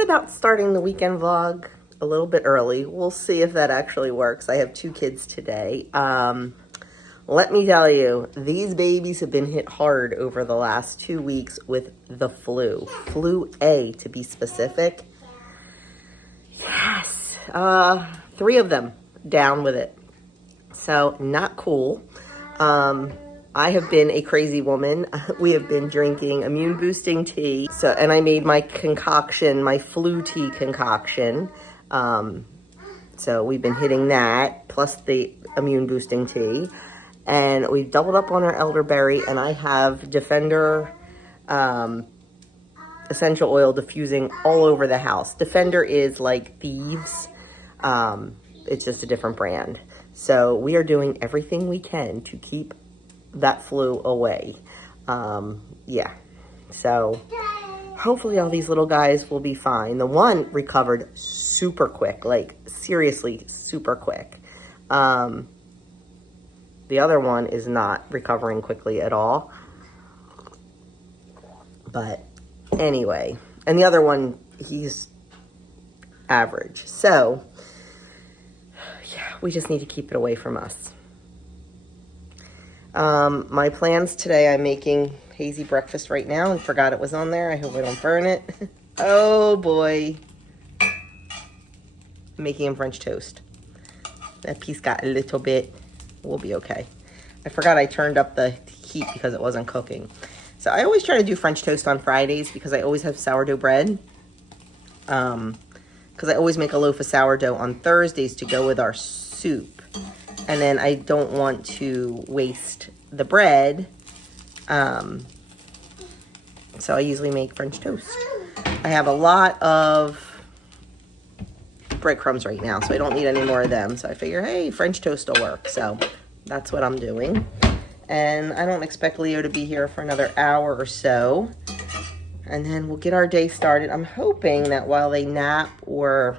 thought about starting the weekend vlog a little bit early. We'll see if that actually works. I have 2 kids today. Let me tell you, these babies have been hit hard over the last 2 weeks with the flu. Flu A, to be specific. Yes. 3 of them down with it. So, not cool. I have been a crazy woman. We have been drinking immune boosting tea. And I made my concoction, my flu tea concoction. So we've been hitting that plus the immune boosting tea. And we've doubled up on our elderberry, and I have Defender essential oil diffusing all over the house. Defender is like Thieves. It's just a different brand. So we are doing everything we can to keep that flu away. Yeah. So hopefully all these little guys will be fine. The one recovered super quick, like seriously super quick. The other one is not recovering quickly at all. But anyway, and the other one, he's average. So yeah, we just need to keep it away from us. My plans today, I'm making hazy breakfast right now and forgot it was on there. I hope I don't burn it. Oh boy. I'm making him French toast. That piece got a little bit, we'll be okay. I forgot I turned up the heat because it wasn't cooking. So I always try to do French toast on Fridays because I always have sourdough bread. Because I always make a loaf of sourdough on Thursdays to go with our soup. And then I don't want to waste the bread. So I usually make French toast. I have a lot of breadcrumbs right now, so I don't need any more of them. So I figure, hey, French toast will work. So that's what I'm doing. And I don't expect Leo to be here for another hour or so. And then we'll get our day started. I'm hoping that while they nap or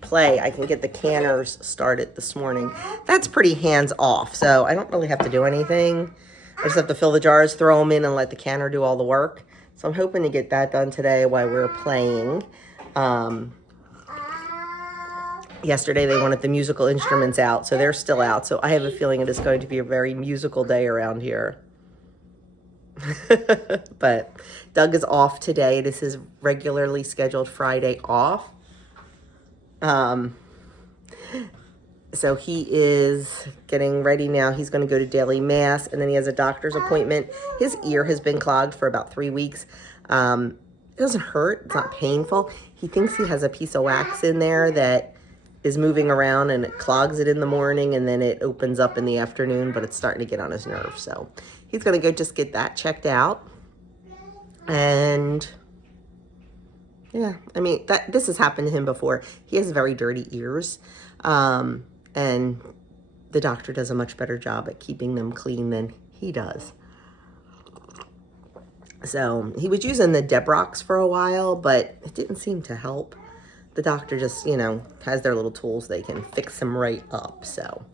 play, I can get the canners started this morning. That's pretty hands off, so I don't really have to do anything. I just have to fill the jars, throw them in, and let the canner do all the work. So I'm hoping to get that done today while we're playing. Yesterday they wanted the musical instruments out, so they're still out. So I have a feeling it is going to be a very musical day around here. But Doug is off today. It is his regularly scheduled Friday off. So he is getting ready now. He's going to go to daily mass, and then he has a doctor's appointment. His ear has been clogged for about 3 weeks. It doesn't hurt. It's not painful. He thinks he has a piece of wax in there that is moving around, and it clogs it in the morning, and then it opens up in the afternoon, but it's starting to get on his nerves. So he's going to go just get that checked out. And yeah, I mean, this has happened to him before. He has very dirty ears, and the doctor does a much better job at keeping them clean than he does. So he was using the Debrox for a while, but it didn't seem to help. The doctor just, you know, has their little tools. They can fix him right up. So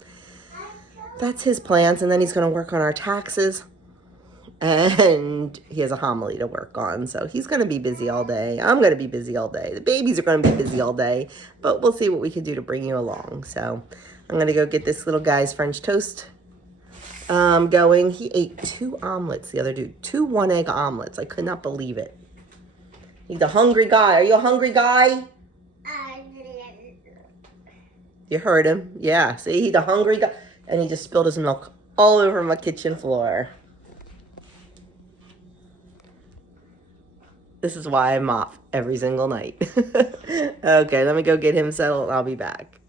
that's his plans. And then he's going to work on our taxes. And he has a homily to work on. So he's going to be busy all day. I'm going to be busy all day. The babies are going to be busy all day. But we'll see what we can do to bring you along. So I'm going to go get this little guy's French toast going. He ate 2 omelets the other day. 2 1-egg omelets. I could not believe it. He's a hungry guy. Are you a hungry guy? You heard him. Yeah. See, he's a hungry guy. And he just spilled his milk all over my kitchen floor. This is why I mop every single night. Okay, let me go get him settled and I'll be back.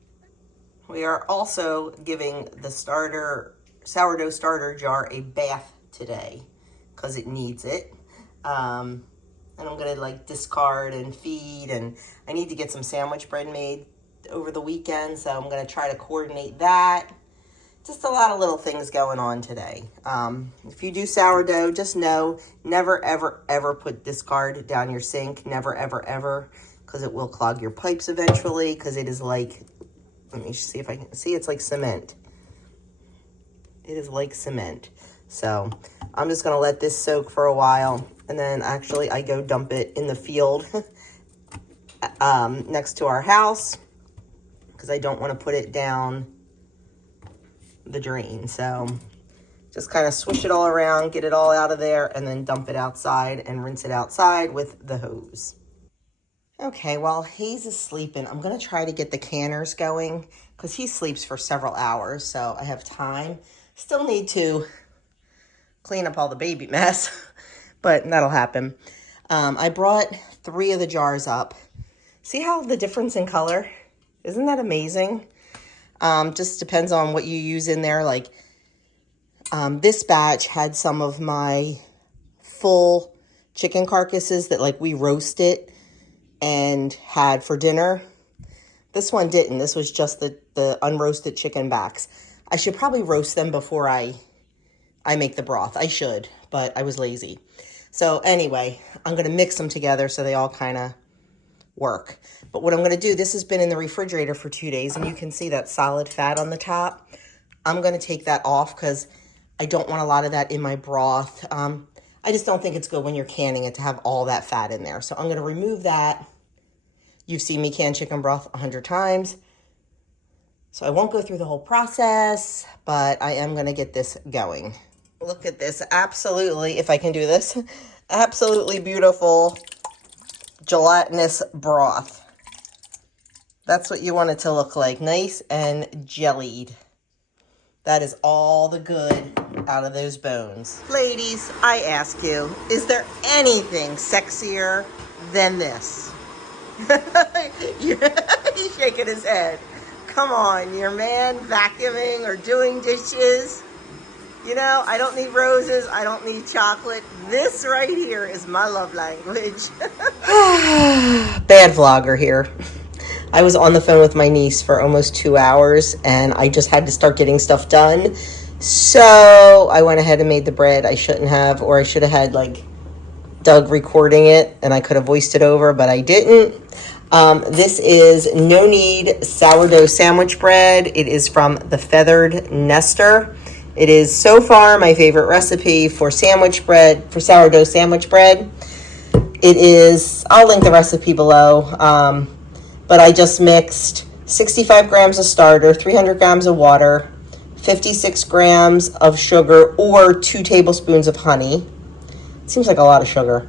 We are also giving the sourdough starter jar a bath today because it needs it. And I'm gonna like discard and feed, and I need to get some sandwich bread made over the weekend, so I'm gonna try to coordinate that. Just a lot of little things going on today. If you do sourdough, just know, never, ever, ever put discard down your sink. Never, ever, ever, because it will clog your pipes eventually, because it is like, let me see if I can see, it's like cement. It is like cement. So I'm just gonna let this soak for a while, and then actually I go dump it in the field next to our house because I don't want to put it down the drain. So just kind of swish it all around, get it all out of there, and then dump it outside and rinse it outside with the hose. Okay, while Hayes is sleeping, I'm going to try to get the canners going because he sleeps for several hours, so I have time. Still need to clean up all the baby mess, but that'll happen. I brought 3 of the jars up. See how the difference in color? Isn't that amazing? Just depends on what you use in there. Like this batch had some of my full chicken carcasses that like we roasted and had for dinner. This one didn't. This was just the unroasted chicken backs. I should probably roast them before I make the broth. I should, but I was lazy. So anyway, I'm going to mix them together so they all kind of work. But what I'm going to do, this has been in the refrigerator for 2 days, and you can see that solid fat on the top. I'm going to take that off because I don't want a lot of that in my broth. I just don't think it's good when you're canning it to have all that fat in there. So I'm going to remove that. You've seen me can chicken broth 100 times. So I won't go through the whole process, but I am going to get this going. Look at this. Absolutely, if I can do this, absolutely beautiful gelatinous broth. That's what you want it to look like. Nice and jellied. That is all the good out of those bones. Ladies, I ask you, is there anything sexier than this? He's shaking his head. Come on, your man vacuuming or doing dishes. You know, I don't need roses. I don't need chocolate. This right here is my love language. Bad vlogger here. I was on the phone with my niece for almost 2 hours, and I just had to start getting stuff done. So I went ahead and made the bread. I shouldn't have, or I should have had like Doug recording it, and I could have voiced it over, but I didn't. This is no knead sourdough sandwich bread. It is from the Feathered Nester. It is so far my favorite recipe for sandwich bread, for sourdough sandwich bread. It is, I'll link the recipe below, but I just mixed 65 grams of starter, 300 grams of water, 56 grams of sugar, or 2 tablespoons of honey. It seems like a lot of sugar.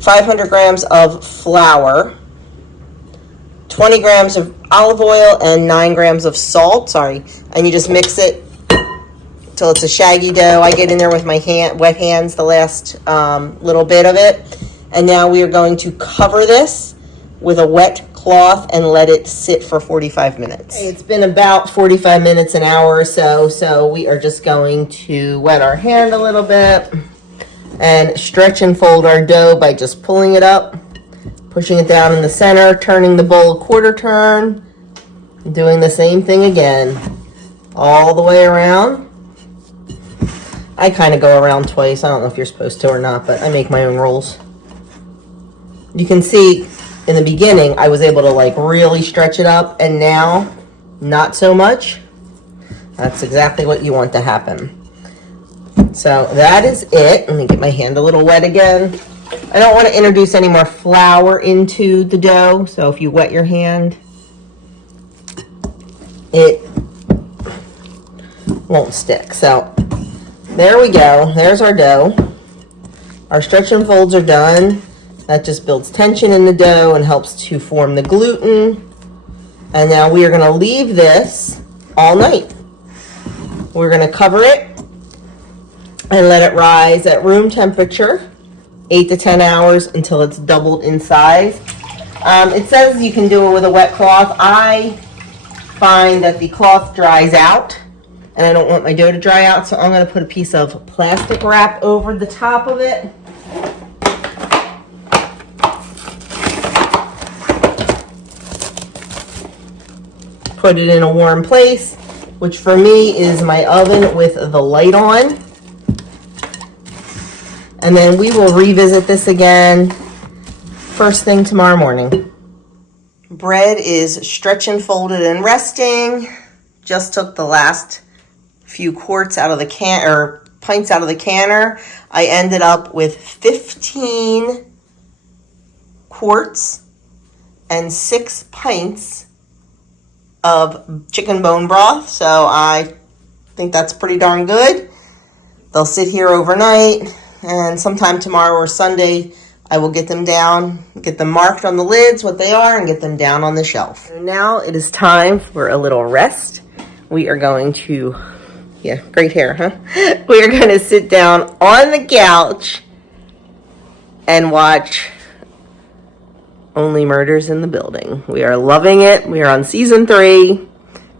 500 grams of flour, 20 grams of olive oil, and 9 grams of salt. And you just mix it till it's a shaggy dough. I get in there with my wet hands the last little bit of it. And now we are going to cover this with a wet cloth and let it sit for 45 minutes. It's been about 45 minutes, an hour or so. So we are just going to wet our hand a little bit and stretch and fold our dough by just pulling it up, pushing it down in the center, turning the bowl a quarter turn, and doing the same thing again, all the way around. I kind of go around twice. I don't know if you're supposed to or not, but I make my own rolls. You can see in the beginning, I was able to like really stretch it up, and now not so much. That's exactly what you want to happen. So that is it. Let me get my hand a little wet again. I don't want to introduce any more flour into the dough, so if you wet your hand, it won't stick. So there we go. There's our dough. Our stretch and folds are done. That just builds tension in the dough and helps to form the gluten. And now we are going to leave this all night. We're going to cover it and let it rise at room temperature, 8 to 10 hours, until it's doubled in size. It says you can do it with a wet cloth. I find that the cloth dries out, and I don't want my dough to dry out, so I'm going to put a piece of plastic wrap over the top of it. Put it in a warm place, which for me is my oven with the light on. And then we will revisit this again first thing tomorrow morning. Bread is stretch and folded and resting. Just took the last few quarts out of the pints out of the canner. I ended up with 15 quarts and 6 pints of chicken bone broth. So I think that's pretty darn good. They'll sit here overnight, and sometime tomorrow or Sunday, I will get them down, get them marked on the lids, what they are, and get them down on the shelf. So now it is time for a little rest. We are going to, yeah, great hair, huh? We are going to sit down on the couch and watch Only Murders in the Building. We are loving it. We are on season 3.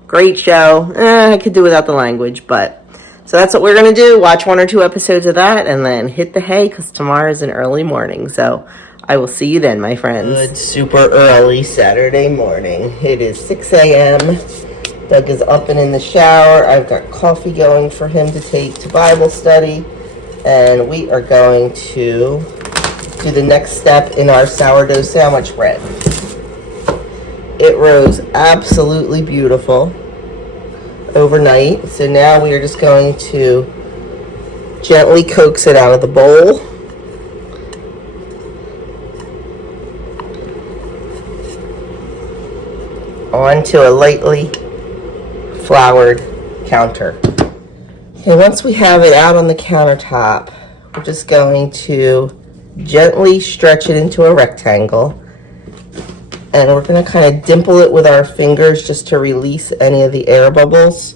Great show. I could do without the language, but so that's what we're going to do. Watch 1 or 2 episodes of that and then hit the hay because tomorrow is an early morning. So I will see you then, my friends. Good, super early Saturday morning. It is 6 a.m. Doug is up and in the shower. I've got coffee going for him to take to Bible study. And we are going to do the next step in our sourdough sandwich bread. It rose absolutely beautiful overnight. So now we are just going to gently coax it out of the bowl. Onto a lightly floured counter. Okay, once we have it out on the countertop, we're just going to gently stretch it into a rectangle. And we're going to kind of dimple it with our fingers just to release any of the air bubbles.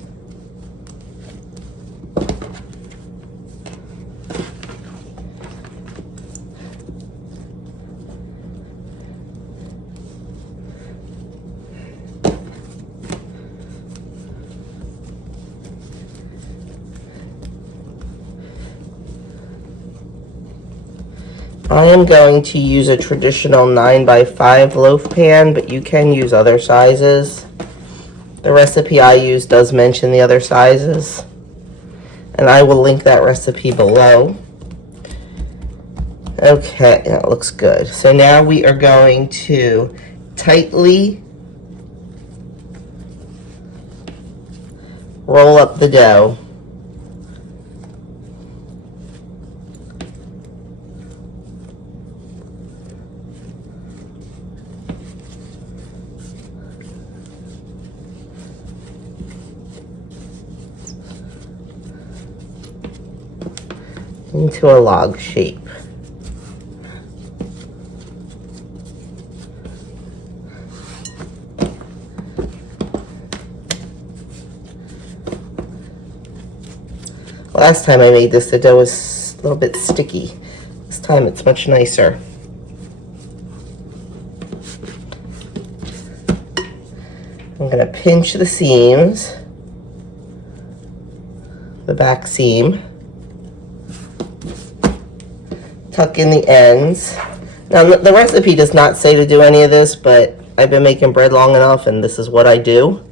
I am going to use a traditional 9x5 loaf pan, but you can use other sizes. The recipe I use does mention the other sizes, and I will link that recipe below. Okay, that looks good. So now we are going to tightly roll up the dough. Into a log shape. Last time I made this, the dough was a little bit sticky. This time it's much nicer. I'm going to pinch the seams, the back seam. Tuck in the ends. Now, the recipe does not say to do any of this, but I've been making bread long enough, and this is what I do.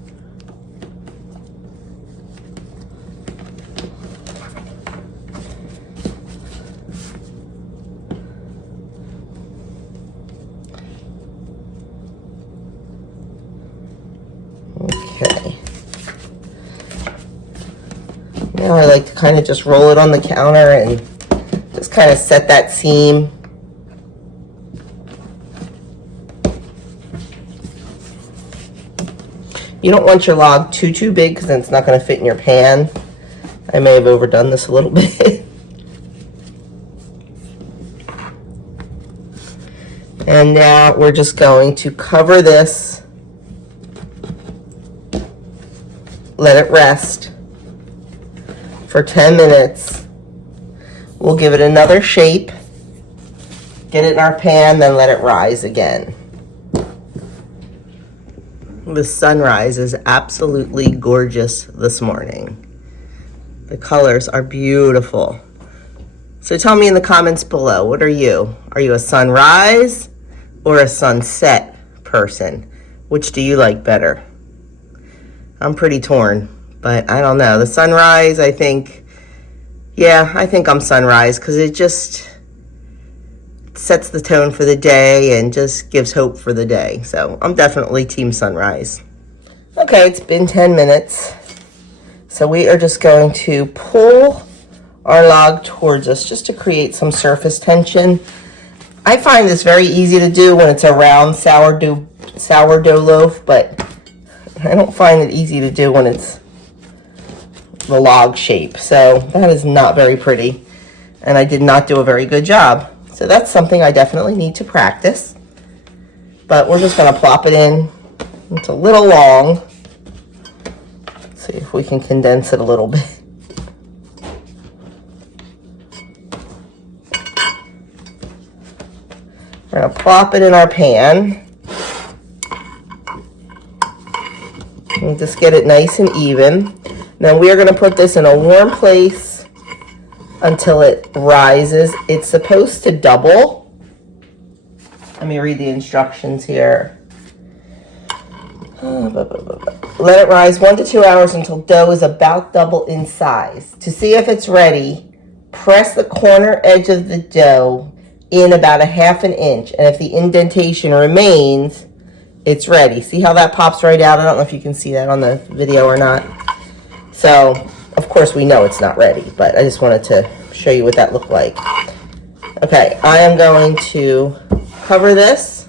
Okay. Now I like to kind of just roll it on the counter and just kind of set that seam. You don't want your log too big because then it's not going to fit in your pan. I may have overdone this a little bit. And now we're just going to cover this, let it rest for 10 minutes. We'll give it another shape, get it in our pan, then let it rise again. The sunrise is absolutely gorgeous this morning. The colors are beautiful. So tell me in the comments below, what are you? Are you a sunrise or a sunset person? Which do you like better? I'm pretty torn, but I don't know. The sunrise, I think I'm sunrise because it just sets the tone for the day and just gives hope for the day. So I'm definitely team sunrise. Okay, it's been 10 minutes. So we are just going to pull our log towards us just to create some surface tension. I find this very easy to do when it's a round sourdough sourdough loaf, but I don't find it easy to do when it's the log shape. So that is not very pretty, and I did not do a very good job. So that's something I definitely need to practice. But we're just going to plop it in. It's a little long. Let's see if we can condense it a little bit. We're going to plop it in our pan. And just get it nice and even. Now we are going to put this in a warm place until it rises. It's supposed to double. Let me read the instructions here. Let it rise 1 to 2 hours until dough is about double in size. To see if it's ready, press the corner edge of the dough in about 1/2 inch, and if the indentation remains, it's ready. See how that pops right out? I don't know if you can see that on the video or not. So, of course, we know it's not ready, but I just wanted to show you what that looked like. Okay, I am going to cover this,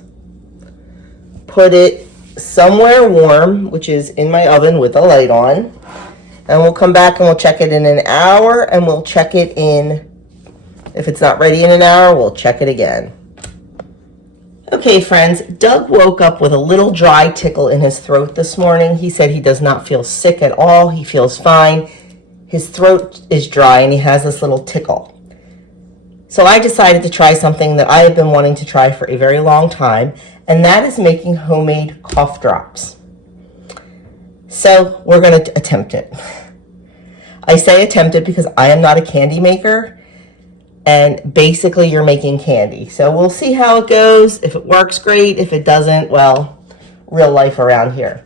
put it somewhere warm, which is in my oven with the light on, and we'll come back and we'll check it in an hour, and we'll check it in, if it's not ready in an hour, we'll check it again. Okay, friends, Doug woke up with a little dry tickle in his throat this morning. He said he does not feel sick at all. He feels fine. His throat is dry and he has this little tickle. So I decided to try something that I have been wanting to try for a very long time, and that is making homemade cough drops. So we're going to attempt it. I say attempt it because I am not a candy maker. And basically you're making candy. So we'll see how it goes. If it works, great. If it doesn't, well, real life around here.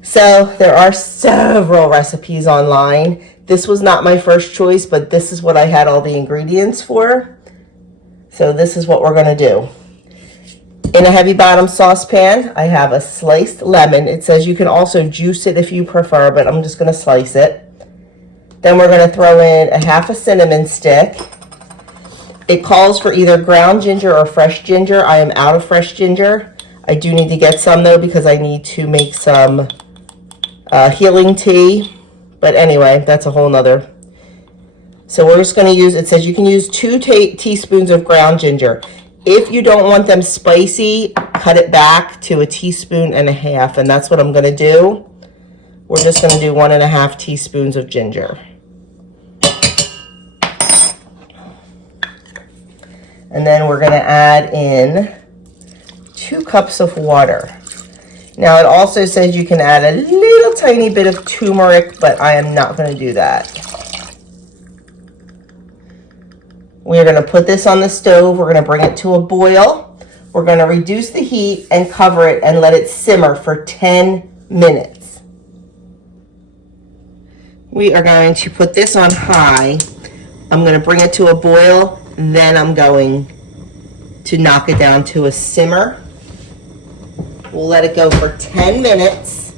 So there are several recipes online. This was not my first choice, but this is what I had all the ingredients for. So this is what we're going to do. In a heavy bottom saucepan, I have a sliced lemon. It says you can also juice it if you prefer, but I'm just going to slice it. Then we're going to throw in 1/2 cinnamon stick. It calls for either ground ginger or fresh ginger. I am out of fresh ginger. I do need to get some though because I need to make some healing tea. But anyway, that's a whole nother. So we're just going to use, it says you can use 2 teaspoons of ground ginger. If you don't want them spicy, cut it back to 1.5 teaspoons, and that's what I'm going to do. We're just going to do 1.5 teaspoons of ginger. And then we're going to add in 2 cups of water. Now it also says you can add a little tiny bit of turmeric, but I am not going to do that. We're going to put this on the stove. We're going to bring it to a boil. We're going to reduce the heat and cover it and let it simmer for 10 minutes. We are going to put this on high. I'm going to bring it to a boil. Then I'm going to knock it down to a simmer. We'll let it go for 10 minutes.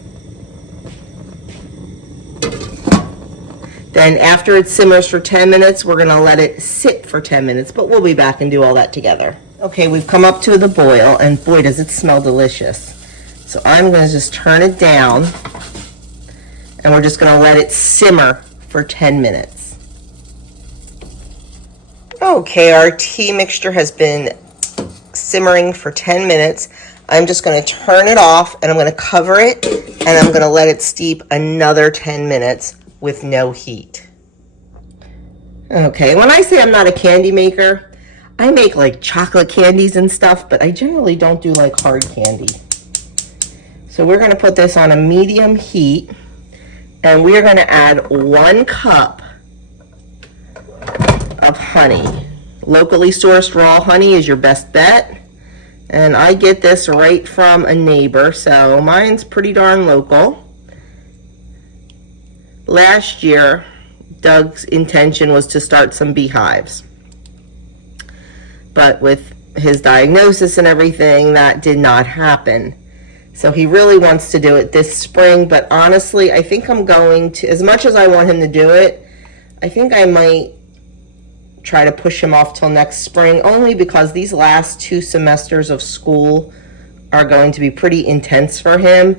Then after it simmers for 10 minutes, we're going to let it sit for 10 minutes, but we'll be back and do all that together. Okay, we've come up to the boil, and boy, does it smell delicious. So I'm going to just turn it down, and we're just going to let it simmer for 10 minutes. Okay, our tea mixture has been simmering for 10 minutes. I'm just going to turn it off, and I'm going to cover it, and I'm going to let it steep another 10 minutes with no heat. Okay, when I say I'm not a candy maker, I make like chocolate candies and stuff, but I generally don't do like hard candy. So we're going to put this on a medium heat, and we're going to add 1 cup of honey. Locally sourced raw honey is your best bet. And I get this right from a neighbor, so mine's pretty darn local. Last year, Doug's intention was to start some beehives. But with his diagnosis and everything, that did not happen. So he really wants to do it this spring, but honestly, I think I'm going to, as much as I want him to do it, I think I might try to push him off till next spring, only because these last 2 semesters of school are going to be pretty intense for him.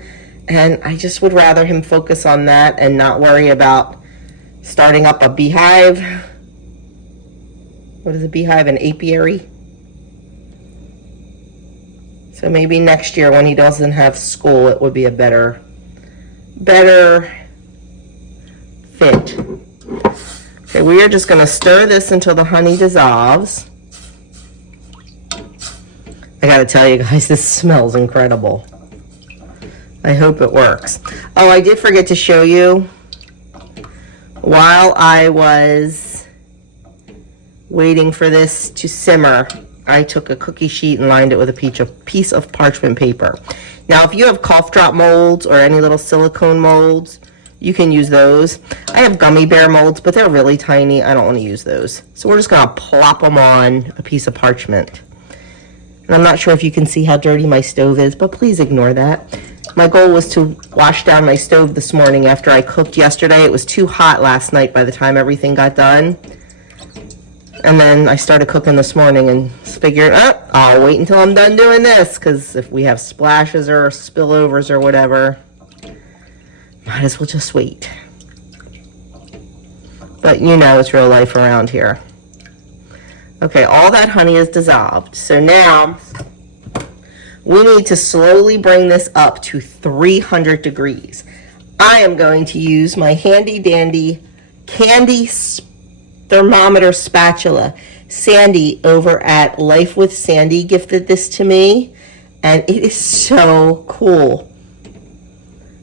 And I just would rather him focus on that and not worry about starting up a beehive. What is a beehive? An apiary? So maybe next year when he doesn't have school, it would be a better fit. Okay, we are just going to stir this until the honey dissolves. I gotta tell you guys, this smells incredible. I hope it works. Oh, I did forget to show you, while I was waiting for this to simmer, I took a cookie sheet and lined it with a piece of parchment paper. Now, if you have cough drop molds or any little silicone molds, you can use those. I have gummy bear molds, but they're really tiny. I don't want to use those. So we're just going to plop them on a piece of parchment. And I'm not sure if you can see how dirty my stove is, but please ignore that. My goal was to wash down my stove this morning after I cooked yesterday. It was too hot last night by the time everything got done. And then I started cooking this morning and figured, I'll wait until I'm done doing this, because if we have splashes or spillovers or whatever, might as well just wait. But you know it's real life around here. Okay, all that honey is dissolved. So now we need to slowly bring this up to 300 degrees. I am going to use my handy dandy candy thermometer spatula. Sandy over at Life with Sandy gifted this to me, and it is so cool.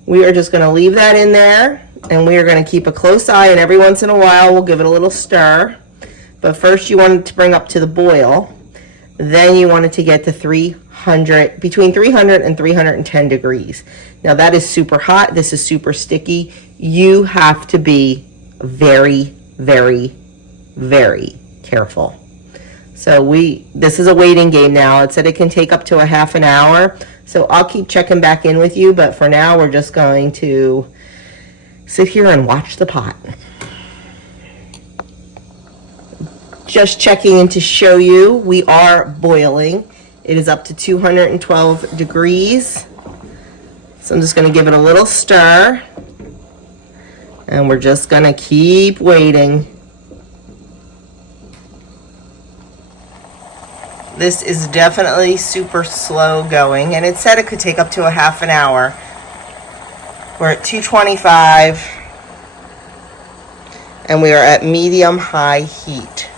We are just going to leave that in there, and we are going to keep a close eye, and every once in a while we'll give it a little stir. But first you want it to bring up to the boil. Then you want it to get to between 300 and 310 degrees. Now that is super hot. This is super sticky. You have to be very, very, very careful. So this is a waiting game now. It said it can take up to a half an hour. So I'll keep checking back in with you. But for now, we're just going to sit here and watch the pot. Just checking in to show you, we are boiling. It is up to 212 degrees. So I'm just going to give it a little stir. And we're just going to keep waiting. This is definitely super slow going. And it said it could take up to a half an hour. We're at 225. And we are at medium-high heat.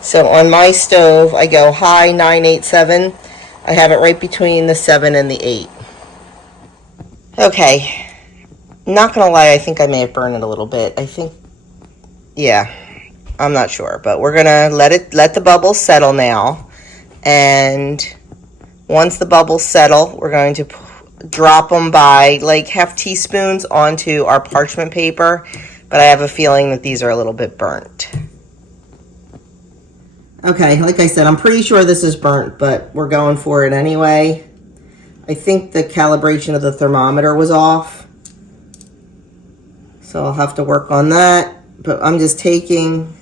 So on my stove, I go high 987. I have it right between the 7 and the 8. Okay. Not going to lie, I think I may have burned it a little bit. Yeah, I'm not sure. But we're going to let the bubbles settle now. And once the bubbles settle, we're going to drop them by like half teaspoons onto our parchment paper. But I have a feeling that these are a little bit burnt. Okay, like I said, I'm pretty sure this is burnt, but we're going for it anyway. I think the calibration of the thermometer was off, so I'll have to work on that. But I'm just taking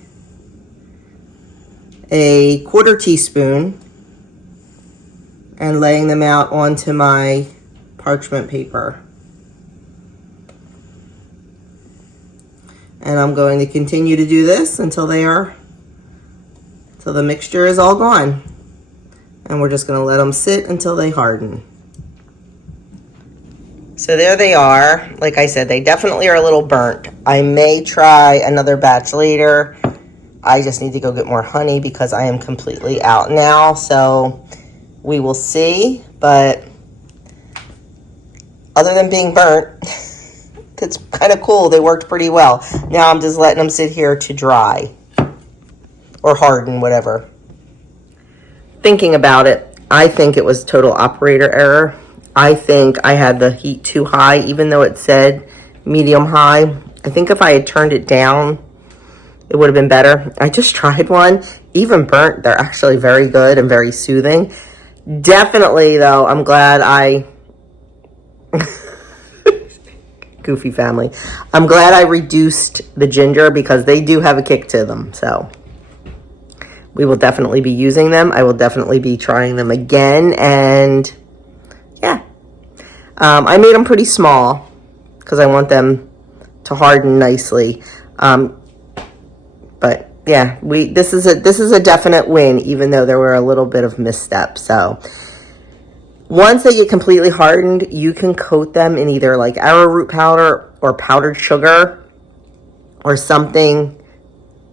a 1/4 teaspoon and laying them out onto my parchment paper. And I'm going to continue to do this until the mixture is all gone. And we're just going to let them sit until they harden. So there they are. Like I said, they definitely are a little burnt. I may try another batch later. I just need to go get more honey because I am completely out now. So we will see. But other than being burnt, it's kind of cool. They worked pretty well. Now I'm just letting them sit here to dry. Or harden, whatever. Thinking about it, I think it was total operator error. I think I had the heat too high, even though it said medium high. I think if I had turned it down, it would have been better. I just tried one. Even burnt, they're actually very good and very soothing. Definitely, though, I'm glad I... Goofy family. I'm glad I reduced the ginger because they do have a kick to them, so... we will definitely be using them. I will definitely be trying them again. And yeah, I made them pretty small because I want them to harden nicely. But yeah, this is a definite win, even though there were a little bit of missteps. So once they get completely hardened, you can coat them in either like arrowroot powder or powdered sugar or something,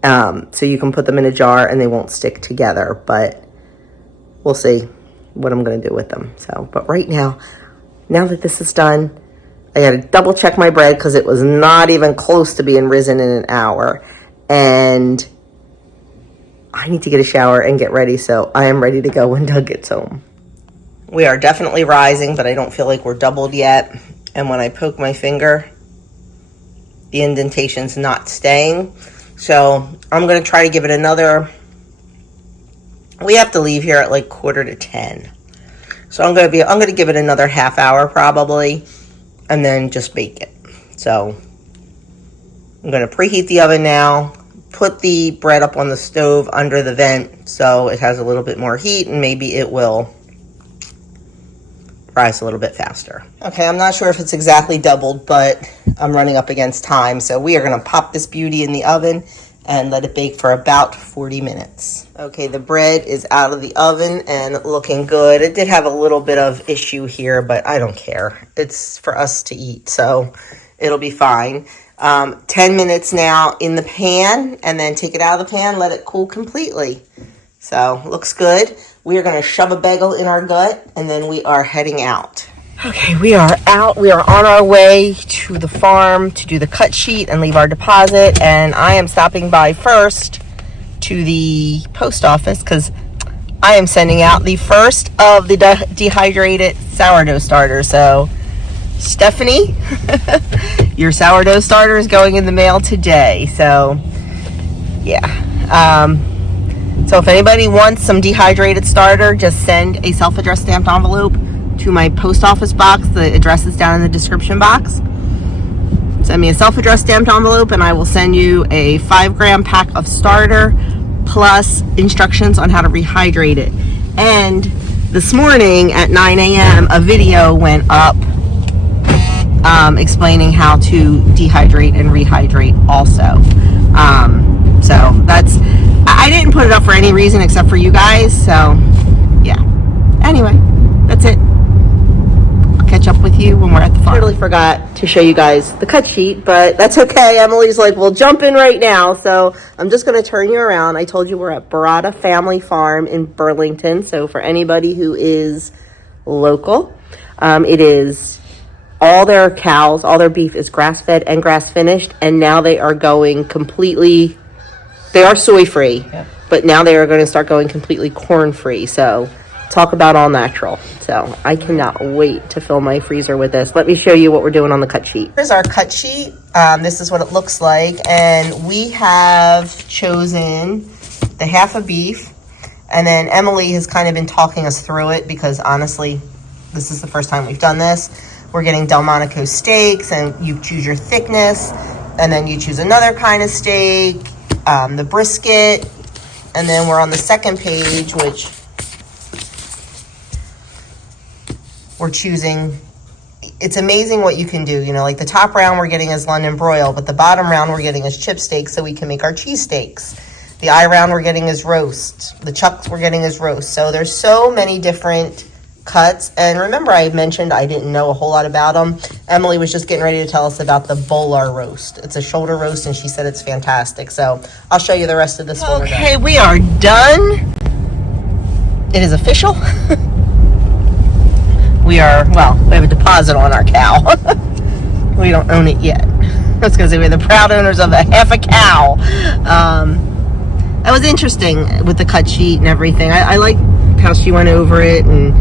so you can put them in a jar and they won't stick together. But we'll see what I'm going to do with them. So, but right now that this is done, I got to double check my bread because it was not even close to being risen in an hour. And I need to get a shower and get ready, so I am ready to go when Doug gets home. We are definitely rising, but I don't feel like we're doubled yet. And when I poke my finger, the indentation's not staying. So I'm going to try to give it another, we have to leave here at like 9:45. So I'm going to give it another half hour probably, and then just bake it. So I'm going to preheat the oven now, put the bread up on the stove under the vent so it has a little bit more heat, and maybe it will rise a little bit faster. Okay, I'm not sure if it's exactly doubled, but I'm running up against time. So we are going to pop this beauty in the oven and let it bake for about 40 minutes. Okay, the bread is out of the oven and looking good. It did have a little bit of issue here, but I don't care. It's for us to eat, so it'll be fine. 10 minutes now in the pan, and then take it out of the pan, let it cool completely. So looks good. We are going to shove a bagel in our gut, and then we are heading out. Okay, we are out. We are on our way to the farm to do the cut sheet and leave our deposit. And I am stopping by first to the post office because I am sending out the first of the dehydrated sourdough starter. So Stephanie, your sourdough starter is going in the mail today. So yeah. So if anybody wants some dehydrated starter, just send a self-addressed stamped envelope to my post office box. The address is down in the description box. Send me a self-addressed stamped envelope and I will send you a 5-gram pack of starter plus instructions on how to rehydrate it. And this morning at 9 a.m. a video went up explaining how to dehydrate and rehydrate also. So that's, I didn't put it up for any reason except for you guys. So yeah, anyway, that's it. I'll catch up with you when we're at the farm. I totally forgot to show you guys the cut sheet, but that's okay. Emily's like, well, jump in right now. So I'm just going to turn you around. I told you we're at Barada Family Farm in Burlington. So for anybody who is local, it is all their cows, all their beef is grass-fed and grass-finished, and now they are going completely, they are soy-free, yep. But now they are going to start going completely corn-free. So talk about all natural. So I cannot wait to fill my freezer with this. Let me show you what we're doing on the cut sheet. Here's our cut sheet. This is what it looks like. And we have chosen the half of beef. And then Emily has kind of been talking us through it because honestly, this is the first time we've done this. We're getting Delmonico steaks, and you choose your thickness. And then you choose another kind of steak, the brisket. And then we're on the second page, which we're choosing. It's amazing what you can do. You know, like the top round we're getting is London broil, but the bottom round we're getting is chip steak so we can make our cheese steaks. The eye round we're getting is roast. The chucks we're getting is roast. So there's so many different cuts. And remember I mentioned I didn't know a whole lot about them. Emily was just getting ready to tell us about the Bolar roast. It's a shoulder roast and she said it's fantastic. So I'll show you the rest of this one. Okay, we are done. It is official. We have a deposit on our cow. We don't own it yet. I was going to say we're the proud owners of half a cow. That was interesting with the cut sheet and everything. I like how she went over it, and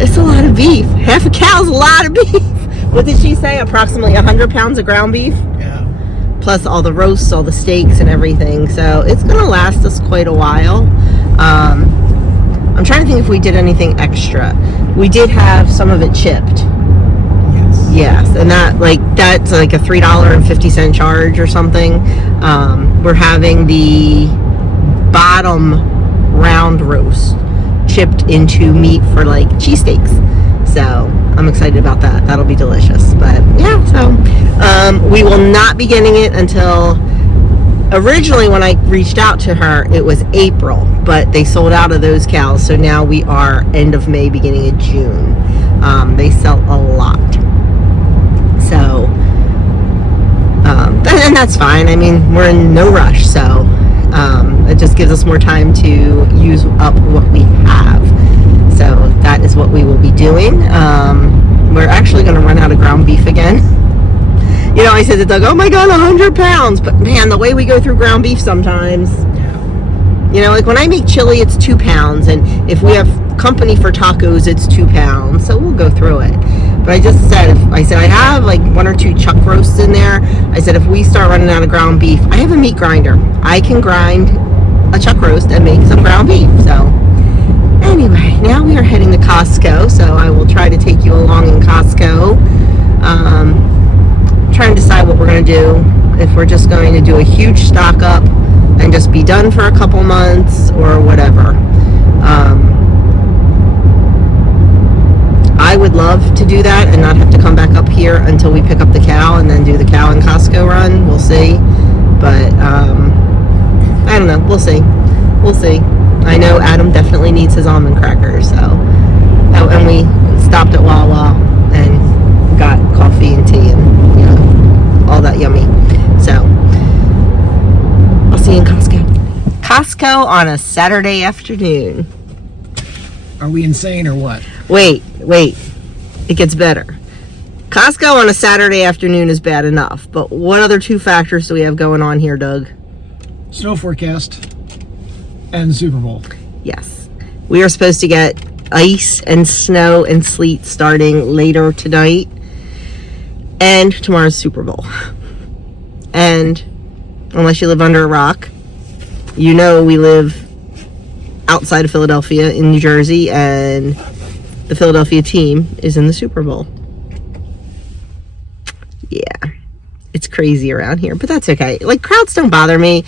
it's a lot of beef. Half a cow's a lot of beef. What did she say? Approximately 100 pounds of ground beef? Yeah. Plus all the roasts, all the steaks and everything. So it's going to last us quite a while. I'm trying to think if we did anything extra. We did have some of it chipped. Yes, and that's like a $3.50 charge or something. We're having the bottom round roast chipped into meat for like cheesesteaks. So I'm excited about that. That'll be delicious. But yeah, so we will not be getting it until, originally when I reached out to her, it was April, but they sold out of those cows. So now we are end of May, beginning of June. They sell a lot. So, and that's fine. I mean, we're in no rush. So it just gives us more time to use up what we have. So that is what we will be doing. We're actually going to run out of ground beef again. You know, I said to Doug, oh my God, 100 pounds. But man, the way we go through ground beef sometimes, you know, like when I make chili, it's 2 pounds. And if we have company for tacos, it's 2 pounds. So we'll go through it. But I just said, I have like 1 or 2 chuck roasts in there. I said, if we start running out of ground beef, I have a meat grinder. I can grind a chuck roast and make some ground beef. So anyway, now we are heading to Costco. So I will try to take you along in Costco. Trying to decide what we're going to do, if we're just going to do a huge stock up and just be done for a couple months or whatever. I would love to do that and not have to come back up here until we pick up the cow and then do the cow and Costco run. We'll see. But I don't know. We'll see. I know Adam definitely needs his almond crackers. So, oh, and we stopped at Wawa and got coffee and tea and, you know, all that yummy. So I'll see you in Costco. Costco on a Saturday afternoon. Are we insane or what? Wait. It gets better. Costco on a Saturday afternoon is bad enough, but what other 2 factors do we have going on here, Doug? Snow forecast and Super Bowl. Yes. We are supposed to get ice and snow and sleet starting later tonight. And tomorrow's Super Bowl. And unless you live under a rock, you know we live outside of Philadelphia in New Jersey, and the Philadelphia team is in the Super Bowl. Yeah, it's crazy around here, but that's okay. Like, crowds don't bother me.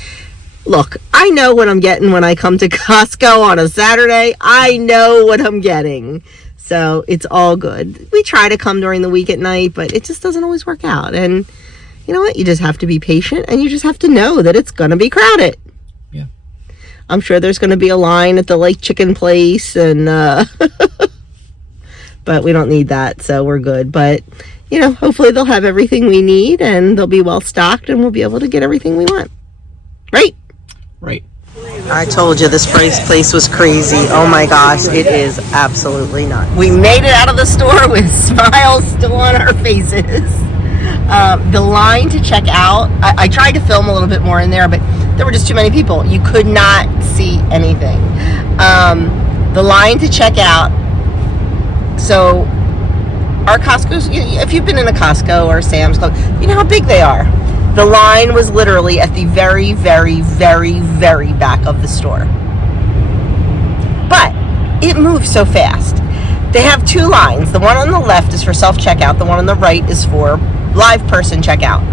Look, I know what I'm getting when I come to Costco on a Saturday. I know what I'm getting. So it's all good. We try to come during the week at night, but it just doesn't always work out. And you know what? You just have to be patient, and you just have to know that it's going to be crowded. Yeah. I'm sure there's going to be a line at the like chicken place, and but we don't need that, so we're good. But you know, hopefully they'll have everything we need, and they'll be well stocked, and we'll be able to get everything we want. Right? Right. I told you this place was crazy. Oh my gosh, it is absolutely nuts. We made it out of the store with smiles still on our faces. The line to check out, I tried to film a little bit more in there, but there were just too many people. You could not see anything. The line to check out, so our Costco's, if you've been in a Costco or Sam's Club, you know how big they are. The line was literally at the very, very, very, very back of the store. But it moves so fast. They have 2 lines. The one on the left is for self-checkout. The one on the right is for live person checkout.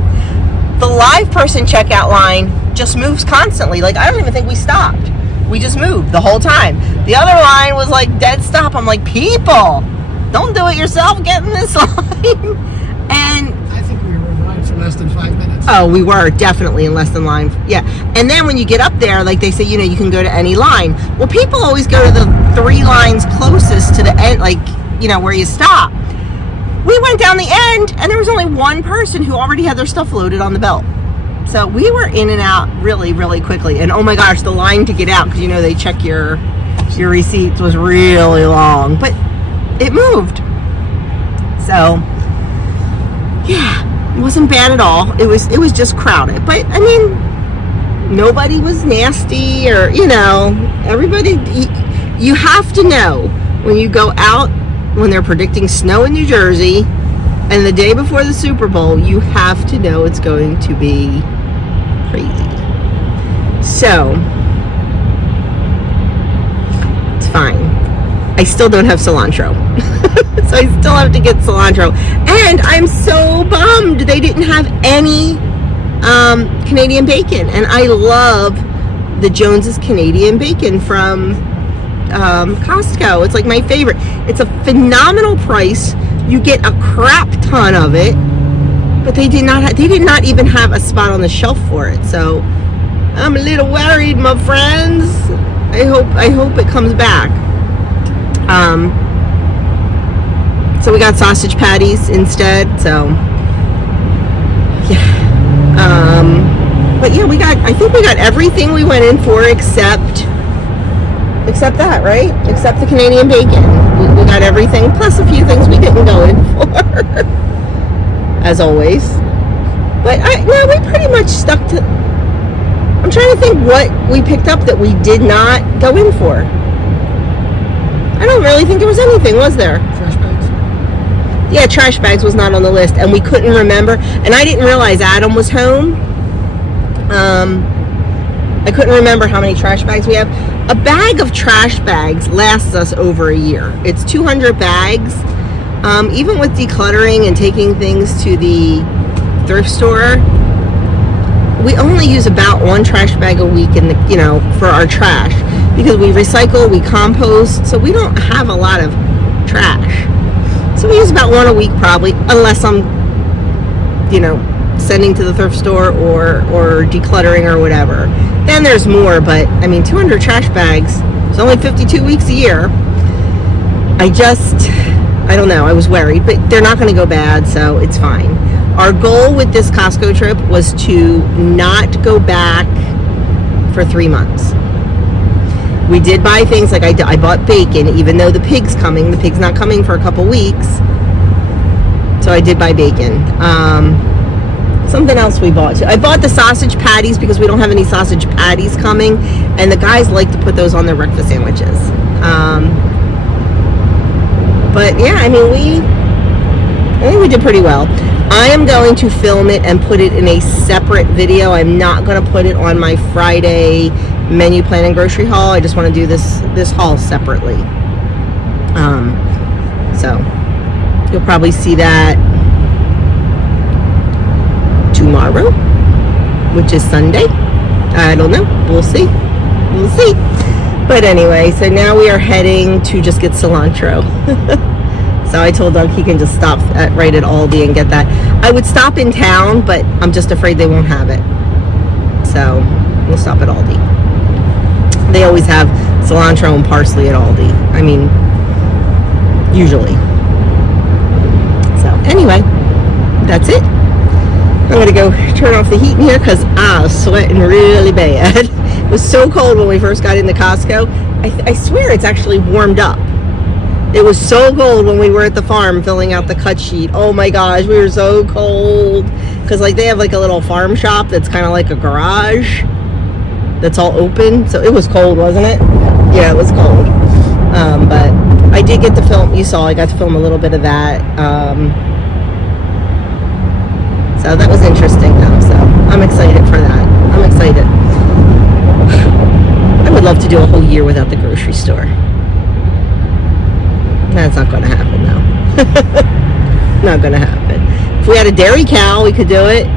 The live person checkout line just moves constantly. Like, I don't even think we stopped. We just moved the whole time. The other line was like dead stop. I'm like, people, don't do it yourself. Get in this line. And I think we were in line for less than 5 minutes. oh, we were definitely in less than line. Yeah. And then when you get up there, like they say, you know, you can go to any line. Well, people always go to the 3 lines closest to the end, like, you know, where you stop. We went down the end, and there was only one person who already had their stuff loaded on the belt. So we were in and out really, really quickly. And oh my gosh, the line to get out, because you know they check your receipts, was really long. But it moved. So yeah, it wasn't bad at all. It was just crowded. But I mean, nobody was nasty, or, you know, everybody. You have to know when you go out, when they're predicting snow in New Jersey, and the day before the Super Bowl, you have to know it's going to be crazy. So it's fine. I still don't have cilantro. So I still have to get cilantro. And I'm so bummed they didn't have any Canadian bacon. And I love the Jones's Canadian bacon from Costco. It's like my favorite. It's a phenomenal price. You get a crap ton of it, but they did not even have a spot on the shelf for it. So I'm a little worried, my friends. I hope it comes back. So we got sausage patties instead. So yeah. But yeah, I think we got everything we went in for except that, right? Except the Canadian bacon. We got everything, plus a few things we didn't go in for, as always. But we pretty much stuck to. I'm trying to think what we picked up that we did not go in for. I don't really think there was anything, was there? Trash bags? Yeah, trash bags was not on the list, and we couldn't remember. And I didn't realize Adam was home. I couldn't remember how many trash bags we have. A bag of trash bags lasts us over a year. It's 200 bags. Even with decluttering and taking things to the thrift store, we only use about one trash bag a week for our trash, because we recycle, we compost, so we don't have a lot of trash. So we use about one a week probably, unless I'm, sending to the thrift store or decluttering or whatever. Then there's more, but 200 trash bags. It's only 52 weeks a year. I don't know. I was worried, but they're not going to go bad, so it's fine. Our goal with this Costco trip was to not go back for 3 months. We did buy things, like I bought bacon, even though the pig's coming. The pig's not coming for a couple weeks. So I did buy bacon. Something else we bought. I bought the sausage patties because we don't have any sausage patties coming, and the guys like to put those on their breakfast sandwiches. But yeah, I think we did pretty well. I am going to film it and put it in a separate video. I'm not going to put it on my Friday menu plan and grocery haul. I just want to do this haul separately. So you'll probably see that tomorrow, which is Sunday. I don't know. We'll see. But anyway, so now we are heading to just get cilantro. So I told Doug he can just stop right at Aldi and get that. I would stop in town, but I'm just afraid they won't have it. So we'll stop at Aldi. They always have cilantro and parsley at Aldi. Usually. So anyway, that's it. I'm going to go turn off the heat in here because I was sweating really bad. It was so cold when we first got into Costco. I swear it's actually warmed up. It was so cold when we were at the farm filling out the cut sheet. Oh my gosh, we were so cold. Because they have a little farm shop that's kind of like a garage that's all open. So it was cold, wasn't it? Yeah, it was cold. But I did get to film. You saw I got to film a little bit of that. So that was interesting though, so I'm excited for that. I'm excited. I would love to do a whole year without the grocery store. That's not going to happen though. Not going to happen. If we had a dairy cow, we could do it.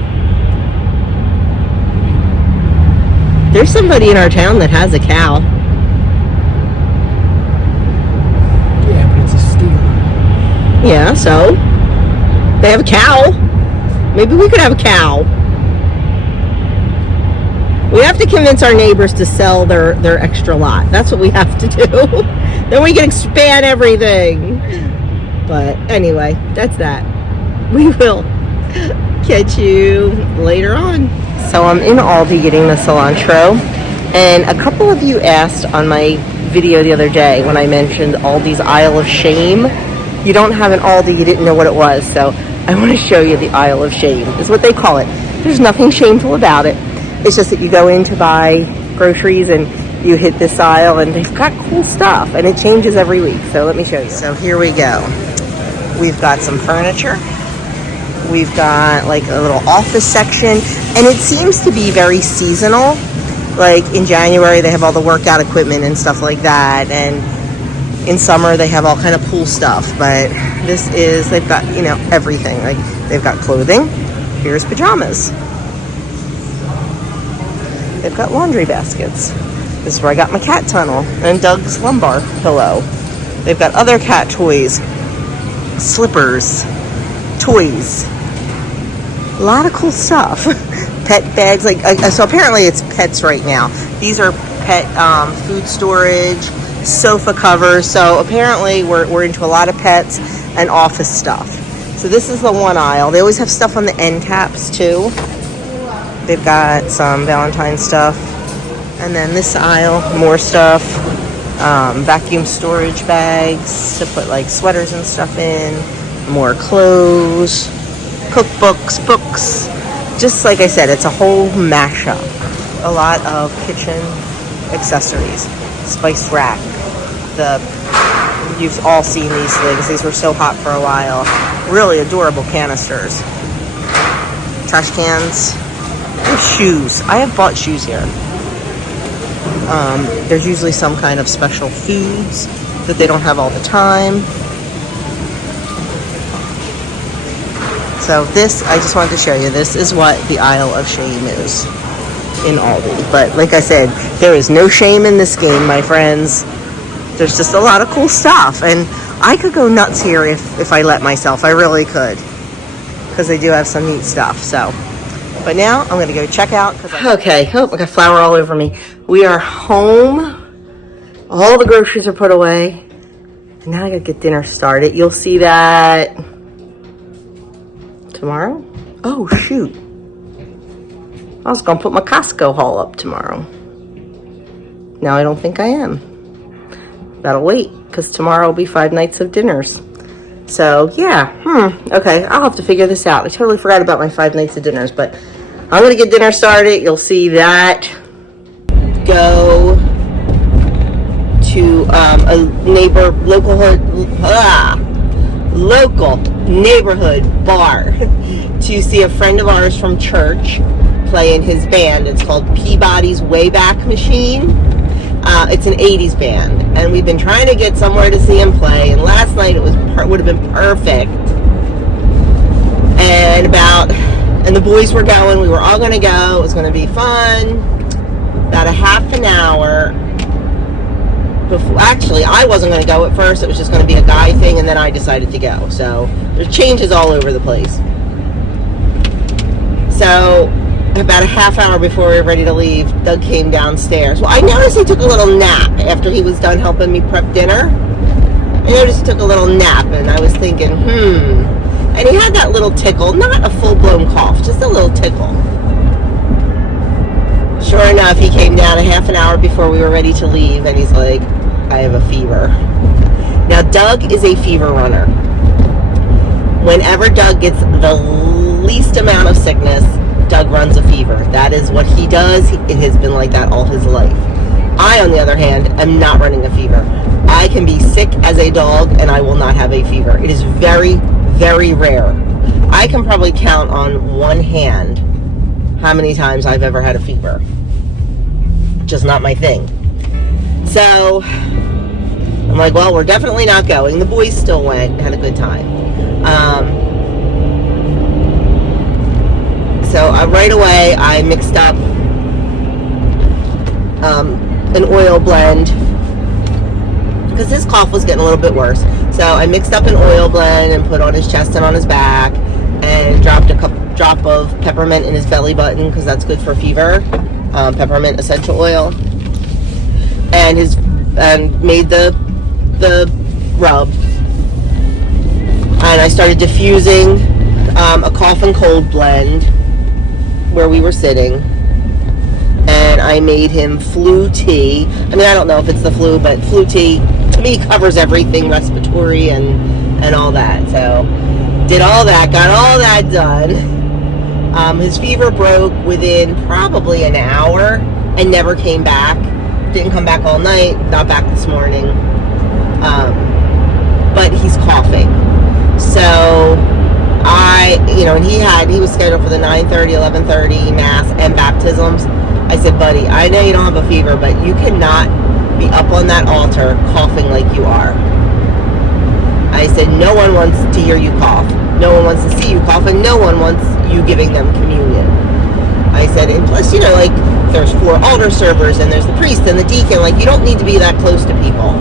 There's somebody in our town that has a cow. Yeah, but it's a steer. Yeah, so they have a cow. Maybe we could have a cow. We have to convince our neighbors to sell their extra lot. That's what we have to do. Then we can expand everything. But anyway, that's that. We will catch you later on. So I'm in Aldi getting the cilantro. And a couple of you asked on my video the other day when I mentioned Aldi's aisle of shame. You don't have an Aldi, you didn't know what it was. So I want to show you the aisle of shame, is what they call it. There's nothing shameful about it. It's just that you go in to buy groceries and you hit this aisle and they've got cool stuff and it changes every week. So let me show you. So here we go. We've got some furniture. We've got a little office section, and it seems to be very seasonal. In January they have all the workout equipment and stuff like that, and in summer they have all kind of pool stuff. But they've got everything. They've got clothing. Here's pajamas. They've got laundry baskets. This is where I got my cat tunnel and Doug's lumbar pillow. They've got other cat toys, slippers, toys. A lot of cool stuff. Pet bags, so apparently it's pets right now. These are pet food storage, sofa covers. So apparently we're into a lot of pets and office stuff. So this is the one aisle. They always have stuff on the end caps too. They've got some Valentine stuff. And then this aisle, more stuff. Vacuum storage bags to put like sweaters and stuff in. More clothes, cookbooks, books. Just like I said, it's a whole mashup. A lot of kitchen accessories. Spice rack. You've all seen these things. These were so hot for a while. Really adorable canisters. Trash cans. And shoes. I have bought shoes here. There's usually some kind of special foods that they don't have all the time. So this, I just wanted to show you, this is what the aisle of shame is in Aldi. But like I said, there is no shame in this game, my friends. There's just a lot of cool stuff. And I could go nuts here if I let myself. I really could. Because they do have some neat stuff, so. But now I'm going to go check out. Okay, oh, I got flour all over me. We are home. All the groceries are put away. And now I got to get dinner started. You'll see that tomorrow? Oh, shoot. I was going to put my Costco haul up tomorrow. Now I don't think I am. That'll wait, because tomorrow will be 5 nights of dinners. So, yeah. Okay, I'll have to figure this out. I totally forgot about my 5 nights of dinners, but I'm going to get dinner started. You'll see that. Go to a local neighborhood bar to see a friend of ours from church play in his band. It's called Peabody's Wayback Machine. It's an 80s band, and we've been trying to get somewhere to see him play, and last night it would have been perfect. And the boys were going. We were all going to go. It was going to be fun. About a half an hour before, actually, I wasn't going to go at first. It was just going to be a guy thing, and then I decided to go. So there's changes all over the place. So about a half hour before we were ready to leave, Doug came downstairs. Well, I noticed he took a little nap after he was done helping me prep dinner. I noticed he took a little nap, and I was thinking, And he had that little tickle, not a full-blown cough, just a little tickle. Sure enough, he came down a half an hour before we were ready to leave, and he's like, I have a fever. Now, Doug is a fever runner. Whenever Doug gets the least amount of sickness, Doug runs a fever. That is what he does. It has been like that all his life. I, on the other hand, am not running a fever. I can be sick as a dog, and I will not have a fever. It is very, very rare. I can probably count on one hand how many times I've ever had a fever. Just not my thing. So I'm like, well, we're definitely not going. The boys still went and had a good time. So right away I mixed up an oil blend because his cough was getting a little bit worse. So I mixed up an oil blend and put on his chest and on his back, and dropped a drop of peppermint in his belly button because that's good for fever. Peppermint essential oil, and made the rub, and I started diffusing a cough and cold blend where we were sitting, and I made him flu tea. I mean, I don't know if it's the flu, but flu tea to me covers everything respiratory and all that. So did all that, got all that done. His fever broke within probably an hour and never came back. Didn't come back all night, not back this morning. But he's coughing. So and he was scheduled for the 9:30, 11:30 mass and baptisms. I said, buddy, I know you don't have a fever, but you cannot be up on that altar coughing like you are. I said, no one wants to hear you cough. No one wants to see you cough, and no one wants you giving them communion. I said, and plus, there's 4 altar servers and there's the priest and the deacon. Like, you don't need to be that close to people,